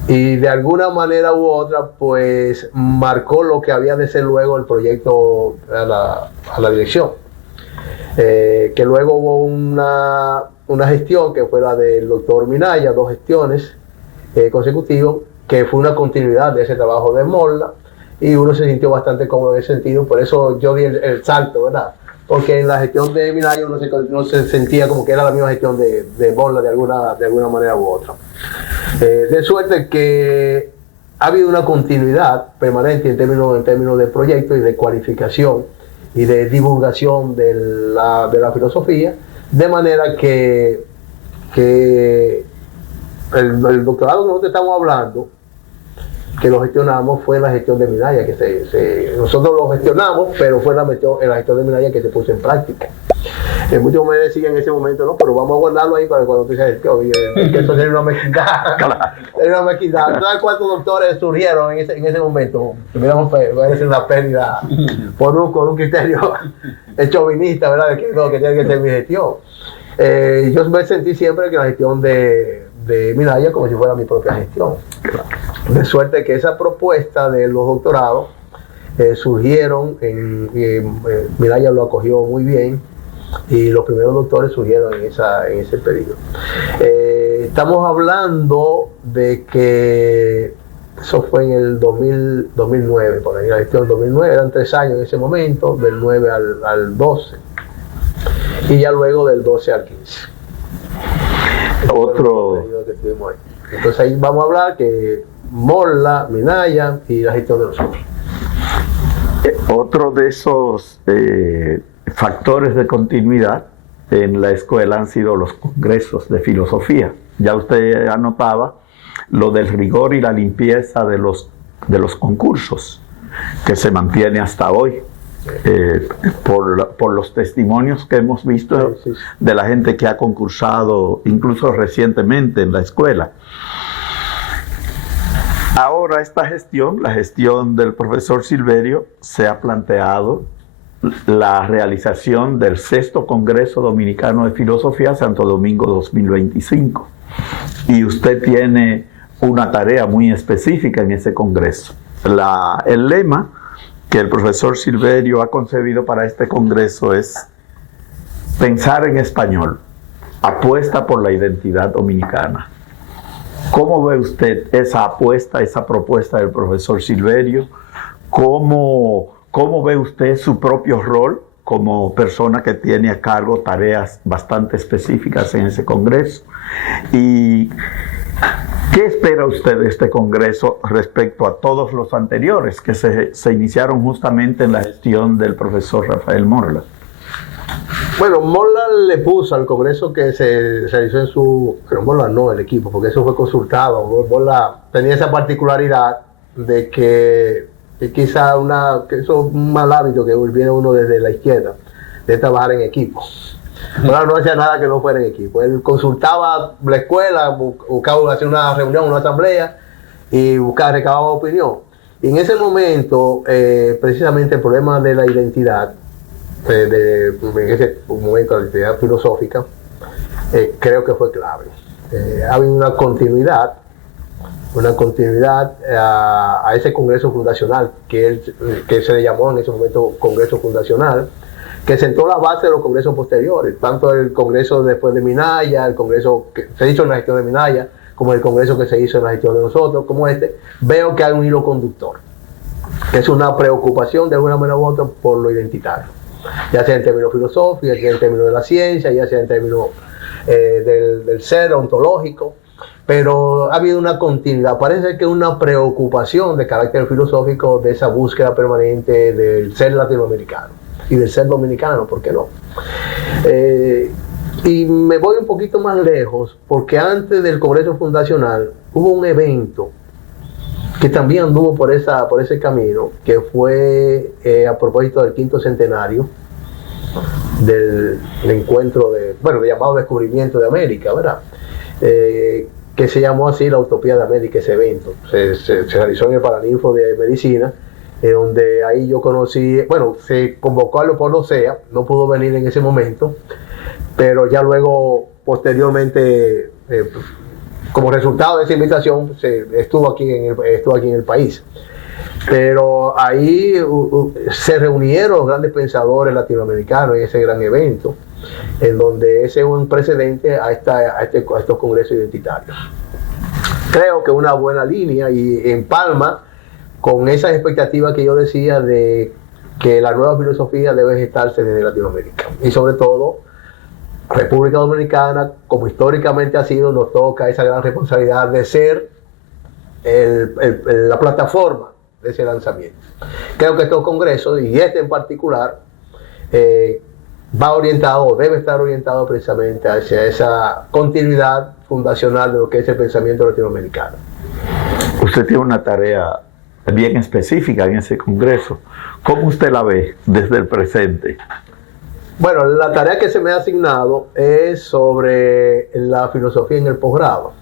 y de alguna manera u otra pues marcó lo que había de ser luego el proyecto a la dirección, que luego hubo una gestión que fue la del doctor Minaya, 2 gestiones consecutivas, que fue una continuidad de ese trabajo de Morla, y uno se sintió bastante cómodo en ese sentido. Por eso yo di el salto, ¿verdad? Porque en la gestión de Minaya no se sentía como que era la misma gestión de Morla de alguna manera u otra. De suerte que ha habido una continuidad permanente en términos de proyecto y de cualificación y de divulgación de la filosofía, de manera que el doctorado que nosotros estamos hablando, que lo gestionamos, fue la gestión de Minaya, que nosotros lo gestionamos, pero fue la gestión de Minaya que se puso en práctica. Muchos me decían en ese momento, no, pero vamos a guardarlo ahí para cuando tú seas que eso sería una mezquindad. Era una mezquindad. ¿Sabes cuántos doctores surgieron en ese momento? Va a ser una pérdida con un criterio chauvinista, ¿verdad? Que tiene que ser mi gestión. Yo me sentí siempre que la gestión de Minaya como si fuera mi propia gestión. De suerte que esa propuesta de los doctorados surgieron, Minaya lo acogió muy bien, y los primeros doctores surgieron en ese periodo. Estamos hablando de que eso fue en el 2009, por ahí, la gestión del 2009, eran 3 años en ese momento, del 9 al 12, y ya luego del 12 al 15. Entonces ahí vamos a hablar que Morla, Minaya y la gestión de nosotros. Otro de esos factores de continuidad en la escuela han sido los congresos de filosofía. Ya usted anotaba lo del rigor y la limpieza de los concursos, que se mantiene hasta hoy. Por los testimonios que hemos visto de la gente que ha concursado incluso recientemente en la escuela. Ahora esta gestión, la gestión del profesor Silverio, se ha planteado la realización del 6º Congreso Dominicano de Filosofía Santo Domingo 2025, y usted tiene una tarea muy específica en ese congreso. El lema que el profesor Silverio ha concebido para este congreso es pensar en español, apuesta por la identidad dominicana. ¿Cómo ve usted esa apuesta, esa propuesta del profesor Silverio? ¿Cómo ve usted su propio rol como persona que tiene a cargo tareas bastante específicas en ese congreso? ¿Y qué espera usted de este congreso respecto a todos los anteriores que se iniciaron justamente en la gestión del profesor Rafael Morla? Bueno, Morla le puso al congreso que se realizó pero Morla no, el equipo, porque eso fue consultado. Morla tenía esa particularidad de que quizá que eso es un mal hábito que viene uno desde la izquierda, de trabajar en equipo. Morla no hacía nada que no fuera en equipo. Él consultaba la escuela, buscaba hacer una reunión, una asamblea, y recababa opinión. Y en ese momento, precisamente el problema de la identidad, en ese momento la identidad filosófica, creo que fue clave. Ha habido una continuidad a ese congreso fundacional que se le llamó en ese momento congreso fundacional, que sentó la base de los congresos posteriores, tanto el congreso después de Minaya, el congreso que se hizo en la gestión de Minaya, como el congreso que se hizo en la gestión de nosotros, como veo que hay un hilo conductor, que es una preocupación de alguna manera u otra por lo identitario, ya sea en términos filosóficos, ya sea en términos de la ciencia, ya sea en términos del ser ontológico, pero ha habido una continuidad. Parece que una preocupación de carácter filosófico de esa búsqueda permanente del ser latinoamericano y del ser dominicano, ¿por qué no? Y me voy un poquito más lejos, porque antes del Congreso Fundacional hubo un evento que también anduvo por ese camino, que fue a propósito del 5º centenario del encuentro de llamado descubrimiento de América, ¿verdad? Que se llamó así la Utopía de América, ese evento. Se realizó en el Paraninfo de Medicina, donde ahí yo conocí, bueno, se convocó a Leopoldo Sea, no pudo venir en ese momento, pero ya luego, posteriormente, como resultado de esa invitación, estuvo aquí en el país. Pero ahí se reunieron los grandes pensadores latinoamericanos en ese gran evento, en donde ese es un precedente a estos congresos identitarios. Creo que una buena línea y empalma con esas expectativas que yo decía de que la nueva filosofía debe gestarse desde Latinoamérica. Y sobre todo, República Dominicana, como históricamente ha sido, nos toca esa gran responsabilidad de ser la plataforma de ese lanzamiento. Creo que estos congresos, y este en particular, va orientado o debe estar orientado precisamente hacia esa continuidad fundacional de lo que es el pensamiento latinoamericano. Usted tiene una tarea bien específica en ese congreso. ¿Cómo usted la ve desde el presente? Bueno, la tarea que se me ha asignado es sobre la filosofía en el posgrado.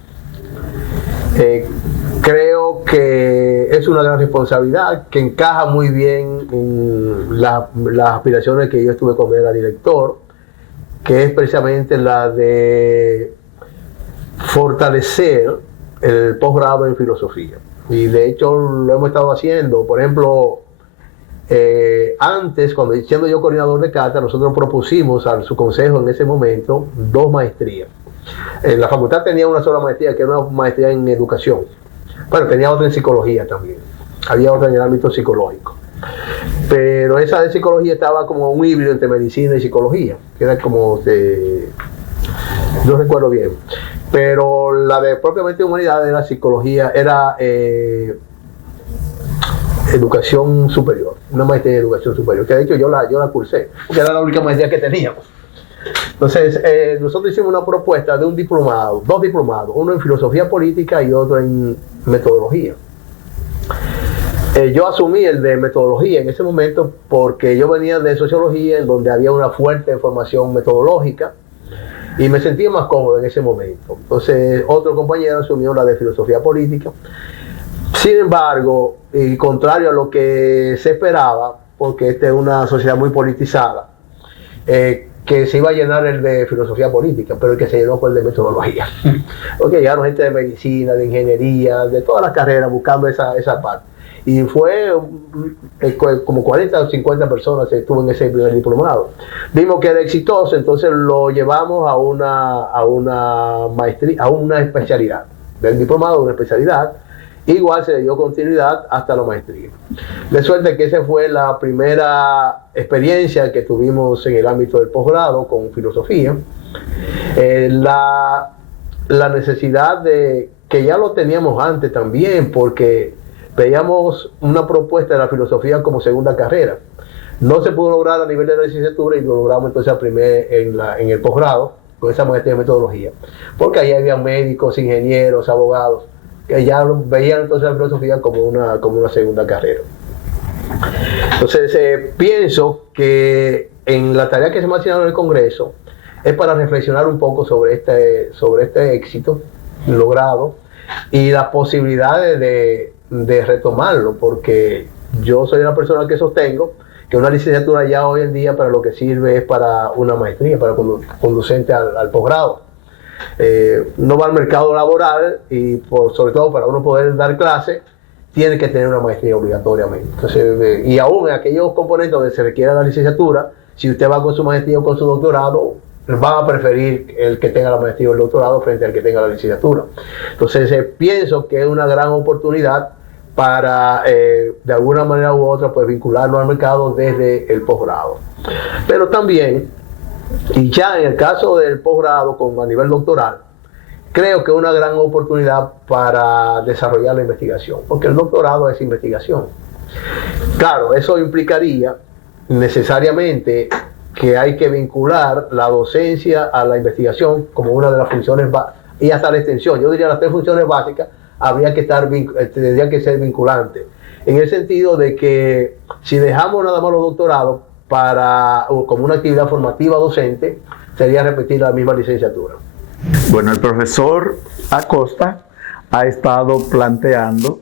Creo que es una gran responsabilidad que encaja muy bien en las aspiraciones que yo estuve cuando era director, que es precisamente la de fortalecer el posgrado en filosofía. Y de hecho lo hemos estado haciendo. Por ejemplo, antes, cuando siendo yo coordinador de cátedra, nosotros propusimos al su consejo en ese momento 2 maestrías. La facultad tenía una sola maestría, que era una maestría en educación. Bueno, tenía otra en psicología también. Había otra en el ámbito psicológico. Pero esa de psicología estaba como un híbrido entre medicina y psicología, que era como, no recuerdo bien. Pero la de propiamente humanidad era psicología, era educación superior, una maestría de educación superior, que de hecho yo la cursé, porque era la única maestría que teníamos. Entonces, nosotros hicimos una propuesta de un diplomado, 2 diplomados, uno en filosofía política y otro en metodología. Yo asumí el de metodología en ese momento porque yo venía de sociología, en donde había una fuerte formación metodológica, y me sentía más cómodo en ese momento. Entonces, otro compañero asumió la de filosofía política. Sin embargo, y contrario a lo que se esperaba, porque esta es una sociedad muy politizada, que se iba a llenar el de filosofía política, pero el que se llenó fue el de metodología. Porque llegaron gente de medicina, de ingeniería, de todas las carreras buscando esa parte. Y fue como 40 o 50 personas que estuvo en ese primer diplomado. Vimos que era exitoso, entonces lo llevamos a una maestría, a una especialidad. Del diplomado a una especialidad. Igual se le dio continuidad hasta la maestría. De suerte que esa fue la primera experiencia que tuvimos en el ámbito del posgrado con filosofía. La necesidad de, que ya lo teníamos antes también, porque veíamos una propuesta de la filosofía como segunda carrera. No se pudo lograr a nivel de la licenciatura y lo logramos entonces en el posgrado con esa maestría de metodología. Porque ahí había médicos, ingenieros, abogados, que ya veían entonces la filosofía como una segunda carrera. Entonces pienso que en la tarea que se me ha asignado en el Congreso es para reflexionar un poco sobre este éxito logrado y las posibilidades de retomarlo, porque yo soy una persona que sostengo que una licenciatura ya hoy en día para lo que sirve es para una maestría, para conducente al posgrado. No va al mercado laboral y sobre todo para uno poder dar clase tiene que tener una maestría obligatoriamente. Entonces, y aún en aquellos componentes donde se requiera la licenciatura, si usted va con su maestría o con su doctorado, van a preferir el que tenga la maestría o el doctorado frente al que tenga la licenciatura. Entonces pienso que es una gran oportunidad para de alguna manera u otra pues vincularlo al mercado desde el posgrado. Pero también, y ya en el caso del posgrado a nivel doctoral, creo que es una gran oportunidad para desarrollar la investigación, porque el doctorado es investigación. Claro, eso implicaría necesariamente que hay que vincular la docencia a la investigación como una de las funciones y hasta la extensión. Yo diría las 3 funciones básicas tendría que ser vinculantes, en el sentido de que si dejamos nada más los doctorados como una actividad formativa docente, sería repetir la misma licenciatura. Bueno, el profesor Acosta ha estado planteando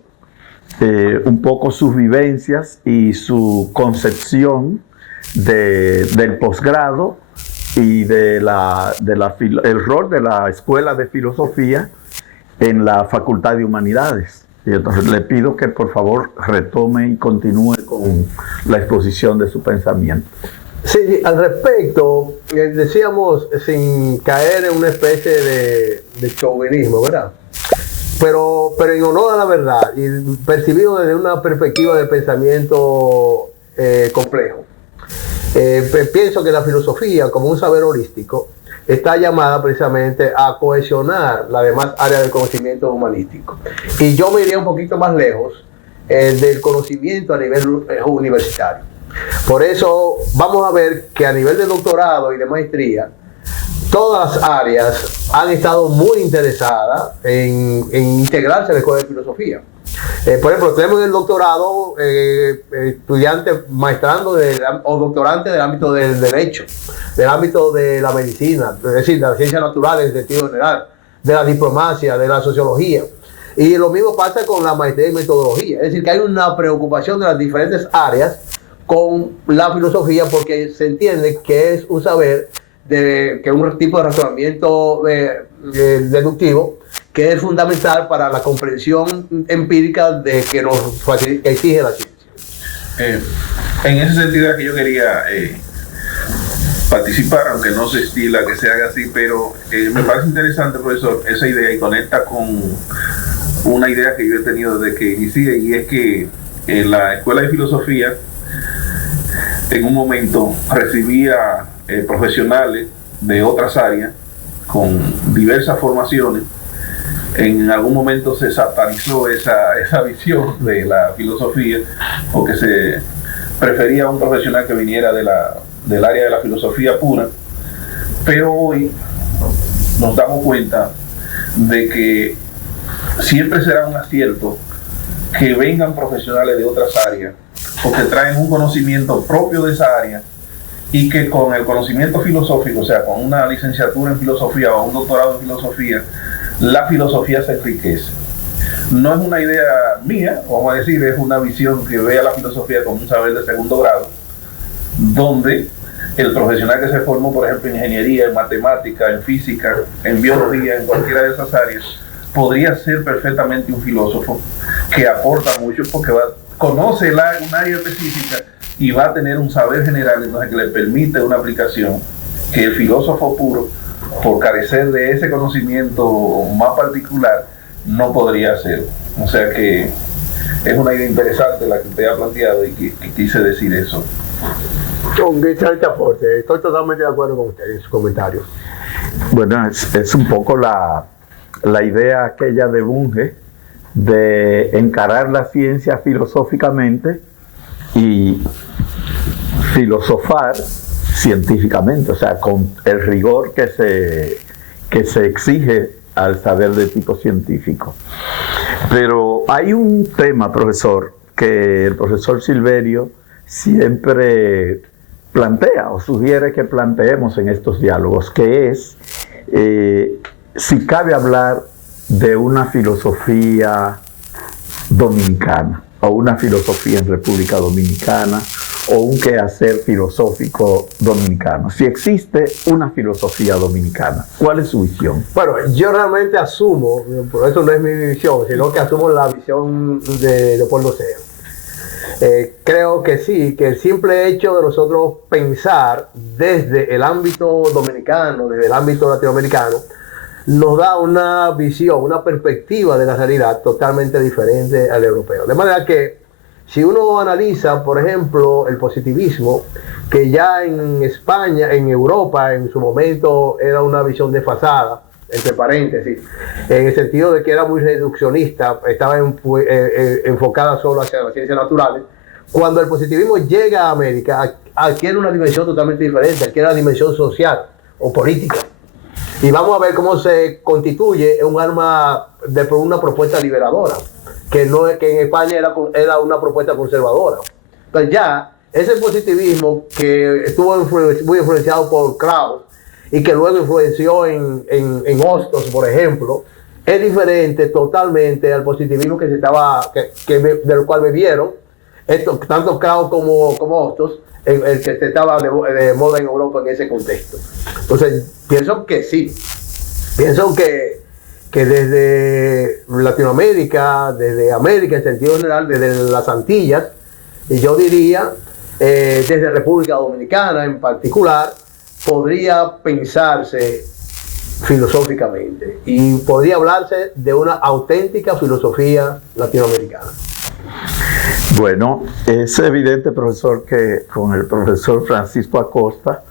un poco sus vivencias y su concepción del posgrado y el rol de la Escuela de Filosofía en la Facultad de Humanidades. Y entonces le pido que por favor retome y continúe con la exposición de su pensamiento. Sí, al respecto, decíamos sin caer en una especie de chauvinismo, ¿verdad? Pero en honor a la verdad y percibido desde una perspectiva de pensamiento complejo. Pienso que la filosofía, como un saber holístico, está llamada precisamente a cohesionar las demás áreas del conocimiento humanístico. Y yo me iría un poquito más lejos del conocimiento a nivel universitario. Por eso vamos a ver que a nivel de doctorado y de maestría, todas las áreas han estado muy interesadas en integrarse a la Escuela de Filosofía. Por ejemplo, tenemos en el doctorado estudiantes maestrando o doctorantes del ámbito del derecho, del ámbito de la medicina, es decir, de las ciencias naturales en sentido general, de la diplomacia, de la sociología. Y lo mismo pasa con la maestría en metodología. Es decir, que hay una preocupación de las diferentes áreas con la filosofía porque se entiende que es un saber, que es un tipo de razonamiento deductivo que es fundamental para la comprensión empírica de que nos exige la ciencia. En ese sentido es que yo quería participar, aunque no se estila que se haga así, pero me parece interesante, profesor, esa idea y conecta con una idea que yo he tenido desde que inicié, y es que en la Escuela de Filosofía en un momento recibía profesionales de otras áreas con diversas formaciones. En algún momento se satanizó esa visión de la filosofía porque se prefería un profesional que viniera del área de la filosofía pura, pero hoy nos damos cuenta de que siempre será un acierto que vengan profesionales de otras áreas porque traen un conocimiento propio de esa área y que con el conocimiento filosófico, o sea, con una licenciatura en filosofía o un doctorado en filosofía, la filosofía se enriquece. No es una idea mía, vamos a decir, es una visión que ve a la filosofía como un saber de segundo grado, donde el profesional que se formó, por ejemplo, en ingeniería, en matemática, en física, en biología, en cualquiera de esas áreas, podría ser perfectamente un filósofo que aporta mucho porque conoce un área específica y va a tener un saber general, entonces que le permite una aplicación que el filósofo puro, por carecer de ese conocimiento más particular, no podría hacer. O sea que es una idea interesante la que usted ha planteado y que quise decir eso. Un excelente aporte, estoy totalmente de acuerdo con usted en su comentario. Bueno, es un poco la idea aquella de Bunge de encarar la ciencia filosóficamente y filosofar científicamente, o sea, con el rigor que se exige al saber de tipo científico. Pero hay un tema, profesor, que el profesor Silverio siempre plantea o sugiere que planteemos en estos diálogos, que es si cabe hablar de una filosofía dominicana o una filosofía en República Dominicana o un quehacer filosófico dominicano. Si existe una filosofía dominicana, ¿cuál es su visión? Bueno, yo realmente asumo, por eso no es mi visión, sino que asumo la visión de Leopoldo Sea. Creo que sí, que el simple hecho de nosotros pensar desde el ámbito dominicano, desde el ámbito latinoamericano, nos da una visión, una perspectiva de la realidad totalmente diferente al europeo. De manera que si uno analiza, por ejemplo, el positivismo, que ya en España, en Europa, en su momento era una visión desfasada, entre paréntesis, en el sentido de que era muy reduccionista, estaba enfocada solo hacia las ciencias naturales. Cuando el positivismo llega a América, adquiere una dimensión totalmente diferente, adquiere una dimensión social o política. Y vamos a ver cómo se constituye un arma de una propuesta liberadora, que en España era una propuesta conservadora. Entonces ya, ese positivismo que estuvo muy influenciado por Krauss y que luego influenció en Hostos, por ejemplo, es diferente totalmente al positivismo que se estaba, del cual bebieron tanto Krauss como Hostos, el que estaba de moda en Europa en ese contexto. Entonces, pienso que sí. Pienso que desde Latinoamérica, desde América en sentido general, desde las Antillas, y yo diría desde República Dominicana en particular, podría pensarse filosóficamente y podría hablarse de una auténtica filosofía latinoamericana. Bueno, es evidente, profesor, que con el profesor Francisco Acosta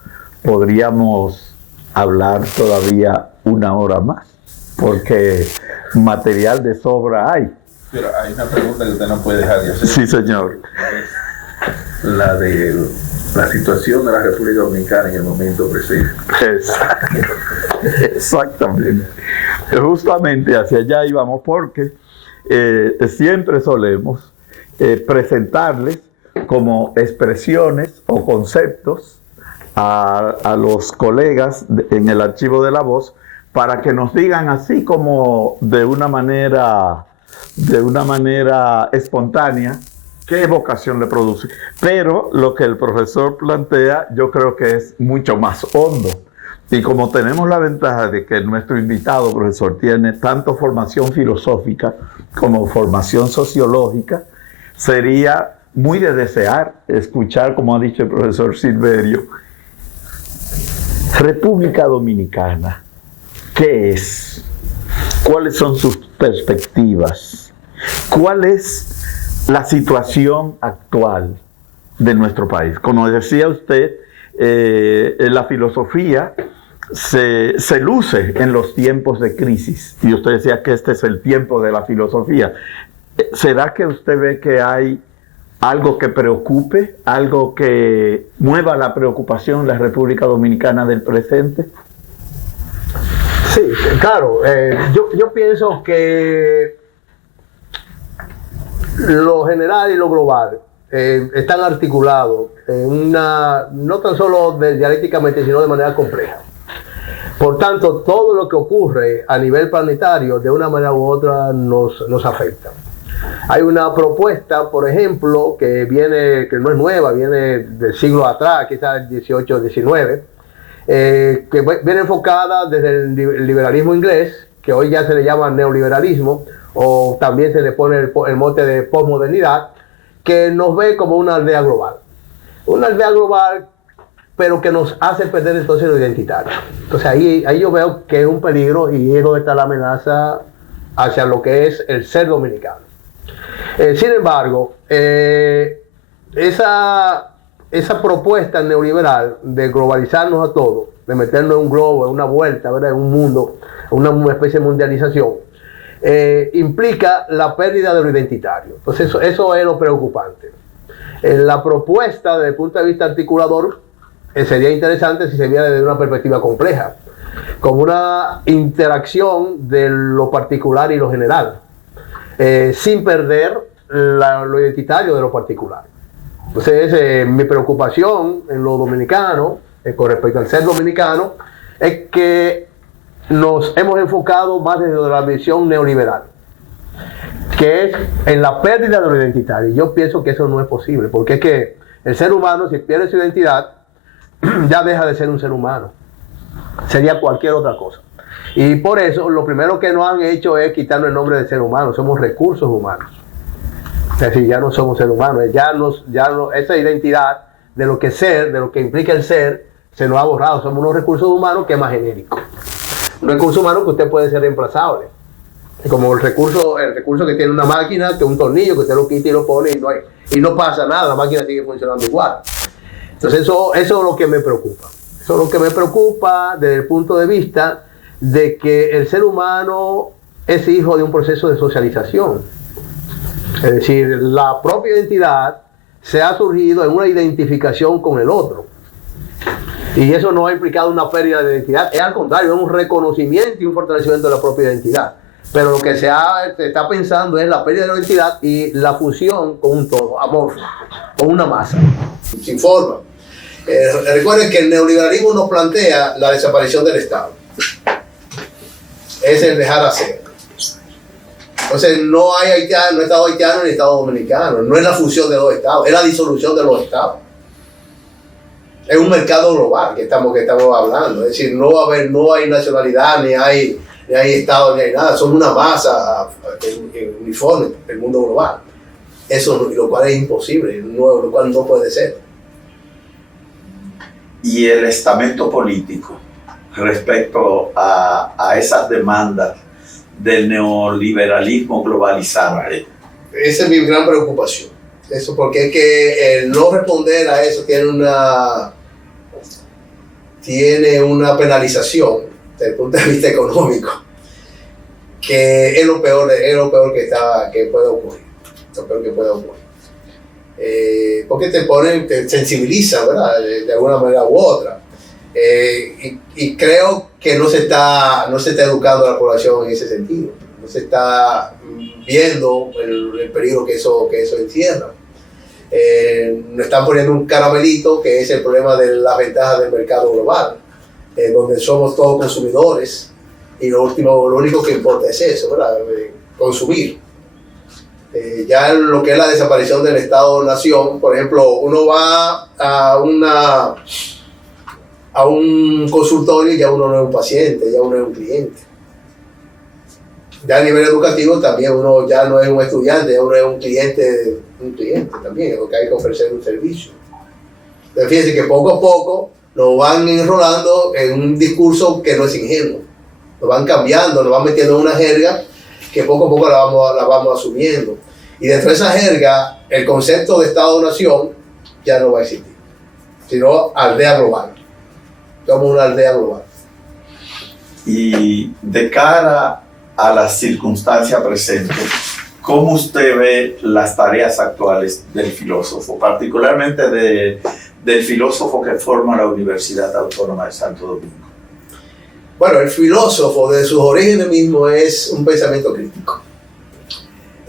podríamos hablar todavía una hora más, porque material de sobra hay. Pero hay una pregunta que usted no puede dejar de hacer. Sí, señor. La de la situación de la República Dominicana en el momento presente. Exactamente. Justamente hacia allá íbamos porque siempre solemos presentarles como expresiones o conceptos a los colegas en el archivo de La Voz para que nos digan así como de una manera espontánea qué evocación le produce. Pero lo que el profesor plantea yo creo que es mucho más hondo. Y como tenemos la ventaja de que nuestro invitado, profesor, tiene tanto formación filosófica como formación sociológica, sería muy de desear escuchar, como ha dicho el profesor Silverio, República Dominicana, ¿qué es? ¿Cuáles son sus perspectivas? ¿Cuál es la situación actual de nuestro país? Como decía usted, la filosofía se luce en los tiempos de crisis, y usted decía que este es el tiempo de la filosofía. ¿Será que usted ve que hay algo que preocupe, algo que mueva la preocupación en la República Dominicana del presente? Sí, claro. Yo pienso que lo general y lo global están articulados no tan solo dialécticamente, sino de manera compleja. Por tanto, todo lo que ocurre a nivel planetario, de una manera u otra, nos afecta. Hay una propuesta, por ejemplo, que no es nueva, viene del siglo atrás, quizás el 18 o 19, que viene enfocada desde el liberalismo inglés, que hoy ya se le llama neoliberalismo, o también se le pone el mote de posmodernidad, que nos ve como una aldea global. Una aldea global, pero que nos hace perder entonces lo identitario. Entonces ahí yo veo que es un peligro y es donde está la amenaza hacia lo que es el ser dominicano. Sin embargo, esa propuesta neoliberal de globalizarnos a todos, de meternos en un globo, en una vuelta, ¿verdad?, en un mundo, una especie de mundialización, implica la pérdida de lo identitario. Entonces eso es lo preocupante. La propuesta desde el punto de vista articulador sería interesante si se viera desde una perspectiva compleja, como una interacción de lo particular y lo general, sin perder lo identitario de lo particular. Entonces, mi preocupación en lo dominicano, con respecto al ser dominicano, es que nos hemos enfocado más desde la visión neoliberal, que es en la pérdida de lo identitario. Yo pienso que eso no es posible, porque es que el ser humano, si pierde su identidad, ya deja de ser un ser humano. Sería cualquier otra cosa. Y por eso, lo primero que nos han hecho es quitarnos el nombre de ser humano. Somos recursos humanos. Es decir, ya no somos seres humanos. Esa identidad de lo que ser, de lo que implica el ser, se nos ha borrado. Somos unos recursos humanos que es más genérico. Un recurso humano que usted puede ser reemplazable. Como el recurso que tiene una máquina, que un tornillo que usted lo quita y lo pone y no pasa nada, la máquina sigue funcionando igual. Entonces eso es lo que me preocupa. Eso es lo que me preocupa desde el punto de vista de que el ser humano es hijo de un proceso de socialización. Es decir, la propia identidad se ha surgido en una identificación con el otro. Y eso no ha implicado una pérdida de identidad, es al contrario, es un reconocimiento y un fortalecimiento de la propia identidad. Pero lo que se está pensando es la pérdida de la identidad y la fusión con un todo, amorfo, con una masa, sin forma. Recuerden que el neoliberalismo nos plantea la desaparición del Estado. Es el dejar hacer. Entonces no hay haitiano, no Estado haitiano ni Estado dominicano. No es la fusión de dos estados, es la disolución de los estados. Es un mercado global que estamos hablando. Es decir, no hay nacionalidad, ni hay estado, ni hay nada. Son una masa uniforme, el mundo global. Eso, lo cual es imposible, lo cual no puede ser. Y el estamento político respecto a esas demandas del neoliberalismo globalizante. Esa es mi gran preocupación. Eso porque es que el no responder a eso tiene una penalización desde el punto de vista económico, que es lo peor que puede ocurrir. Lo peor que puede ocurrir. Porque te sensibiliza, ¿verdad? De alguna manera u otra. Y creo que no se está educando a la población en ese sentido. No se está viendo el peligro que eso encierra. Nos están poniendo un caramelito que es el problema de las ventajas del mercado global, donde somos todos consumidores y lo único que importa es eso, ¿verdad? Consumir. Ya en lo que es la desaparición del Estado-Nación, por ejemplo, uno va a un consultorio y ya uno no es un paciente, ya uno es un cliente. Ya a nivel educativo también uno ya no es un estudiante, ya uno es un cliente también, es lo que hay que ofrecer un servicio. Entonces fíjense que poco a poco nos van enrolando en un discurso que no es ingenuo. Nos van cambiando, nos van metiendo en una jerga que poco a poco la vamos asumiendo. Y dentro de esa jerga, el concepto de Estado-Nación ya no va a existir, sino aldea global. Somos una aldea global. Y de cara a la circunstancia presente, ¿cómo usted ve las tareas actuales del filósofo, particularmente del filósofo que forma la Universidad Autónoma de Santo Domingo? Bueno, el filósofo de sus orígenes mismo es un pensamiento crítico.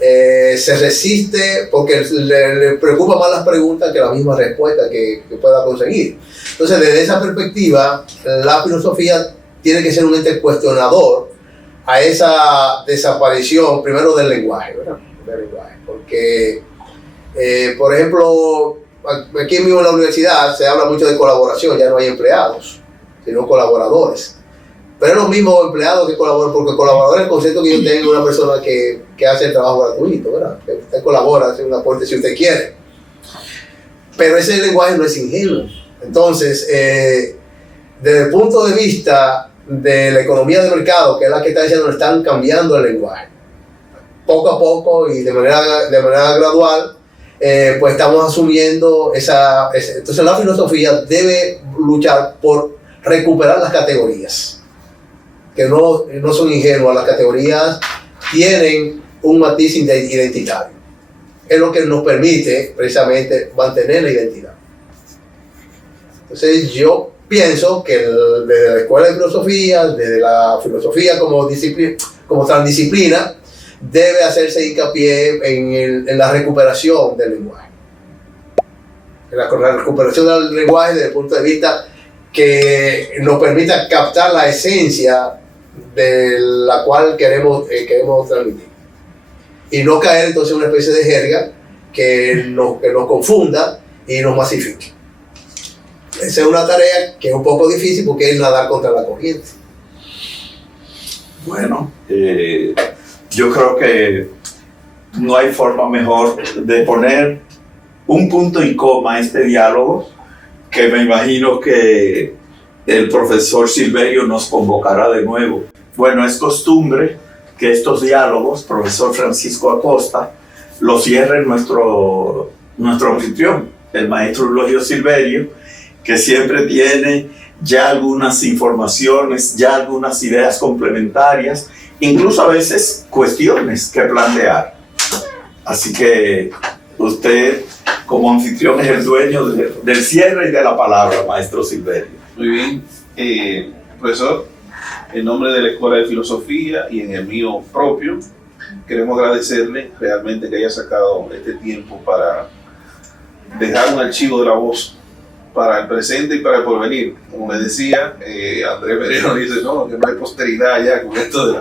Se resiste porque le preocupa más las preguntas que la misma respuesta que pueda conseguir. Entonces, desde esa perspectiva, la filosofía tiene que ser un ente cuestionador a esa desaparición, primero del lenguaje, ¿verdad? Del lenguaje. Porque, por ejemplo, aquí mismo en la universidad se habla mucho de colaboración, ya no hay empleados, sino colaboradores. Pero es lo mismo empleado que colaborador, porque colaborador es el concepto que yo tengo de una persona que hace el trabajo gratuito, ¿verdad? Que usted colabora, hace un aporte si usted quiere. Pero ese lenguaje no es ingenuo. Entonces, desde el punto de vista de la economía de mercado, que es la que está diciendo, están cambiando el lenguaje. Poco a poco y de manera gradual, pues estamos asumiendo entonces la filosofía debe luchar por recuperar las categorías. Que no son ingenuas, las categorías tienen un matiz identitario. Es lo que nos permite precisamente mantener la identidad. Entonces yo pienso que desde la escuela de filosofía, desde la filosofía como transdisciplina, debe hacerse hincapié en la recuperación del lenguaje. En la recuperación del lenguaje desde el punto de vista que nos permita captar la esencia de la cual queremos transmitir y no caer entonces en una especie de jerga que nos confunda y nos masifique. Esa es una tarea que es un poco difícil porque es nadar contra la corriente. Bueno, yo creo que no hay forma mejor de poner un punto y coma a este diálogo, que me imagino que el profesor Silverio nos convocará de nuevo. Bueno, es costumbre que estos diálogos, profesor Francisco Acosta, los cierre nuestro anfitrión, el maestro Eulogio Silverio, que siempre tiene ya algunas informaciones, ya algunas ideas complementarias, incluso a veces cuestiones que plantear. Así que usted, como anfitrión, es el dueño del cierre y de la palabra, maestro Silverio. Muy bien, profesor, en nombre de la Escuela de Filosofía y en el mío propio, queremos agradecerle realmente que haya sacado este tiempo para dejar un archivo de la voz para el presente y para el porvenir. Como le decía, Andrés Merino dice, no, que no hay posteridad ya con esto de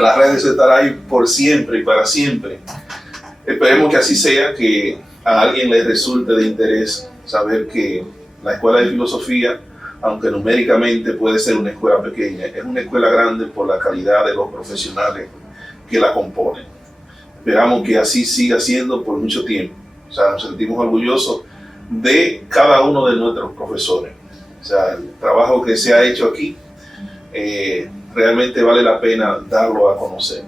las redes, eso estará ahí por siempre y para siempre. Esperemos que así sea, que a alguien le resulte de interés saber que la Escuela de Filosofía, aunque numéricamente puede ser una escuela pequeña, es una escuela grande por la calidad de los profesionales que la componen. Esperamos que así siga siendo por mucho tiempo. O sea, nos sentimos orgullosos de cada uno de nuestros profesores. O sea, el trabajo que se ha hecho aquí realmente vale la pena darlo a conocer.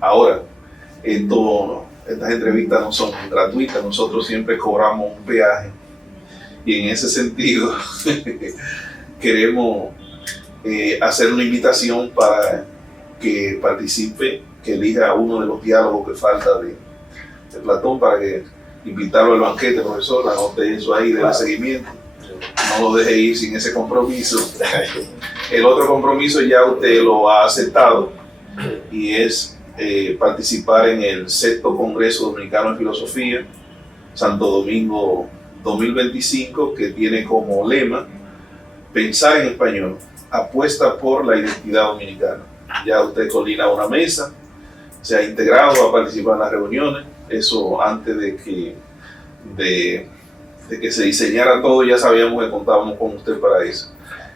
Ahora, estas entrevistas no son gratuitas, nosotros siempre cobramos un peaje y en ese sentido queremos hacer una invitación para que participe, que elija uno de los diálogos que falta de Platón, para que invitarlo al banquete, profesor, anote eso ahí, déle seguimiento, no lo deje ir sin ese compromiso. El otro compromiso ya usted lo ha aceptado y es participar en el 6º Congreso Dominicano de Filosofía, Santo Domingo 2025, que tiene como lema Pensar en Español, apuesta por la identidad dominicana. Ya usted colina una mesa, se ha integrado a participar en las reuniones, eso antes de que se diseñara todo, ya sabíamos que contábamos con usted para eso.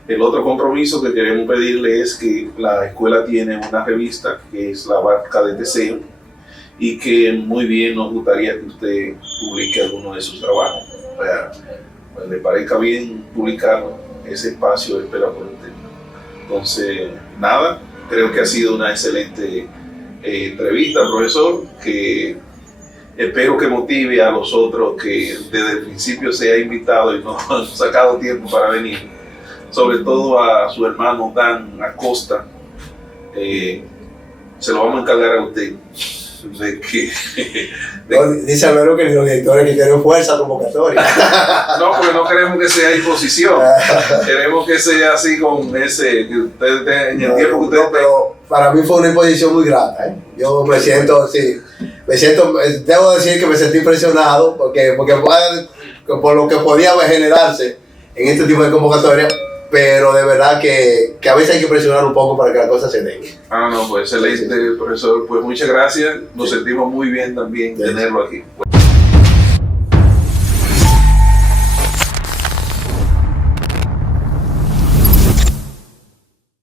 El otro compromiso que queremos pedirle es que la escuela tiene una revista que es La Barca de Teseo y que muy bien nos gustaría que usted publique alguno de sus trabajos. O sea, pues, le parezca bien publicarlo, ese espacio espera por usted. Entonces, nada, creo que ha sido una excelente entrevista, profesor, que espero que motive a los otros que desde el principio se ha invitado y no han sacado tiempo para venir. Sobre todo a su hermano Dan Acosta, se lo vamos a encargar a usted. Dice Alberto que los directores que quieren fuerza convocatoria. No, porque no queremos que sea imposición. Queremos que sea así con ese, que usted en el tiempo que usted pero para mí fue una imposición muy grata, Yo me siento, debo decir que me sentí impresionado porque por lo que podía generarse en este tipo de convocatorias, pero de verdad que a veces hay que presionar un poco para que la cosa se dé. No, pues excelente, profesor. Pues muchas gracias. Nos sentimos muy bien también tenerlo aquí.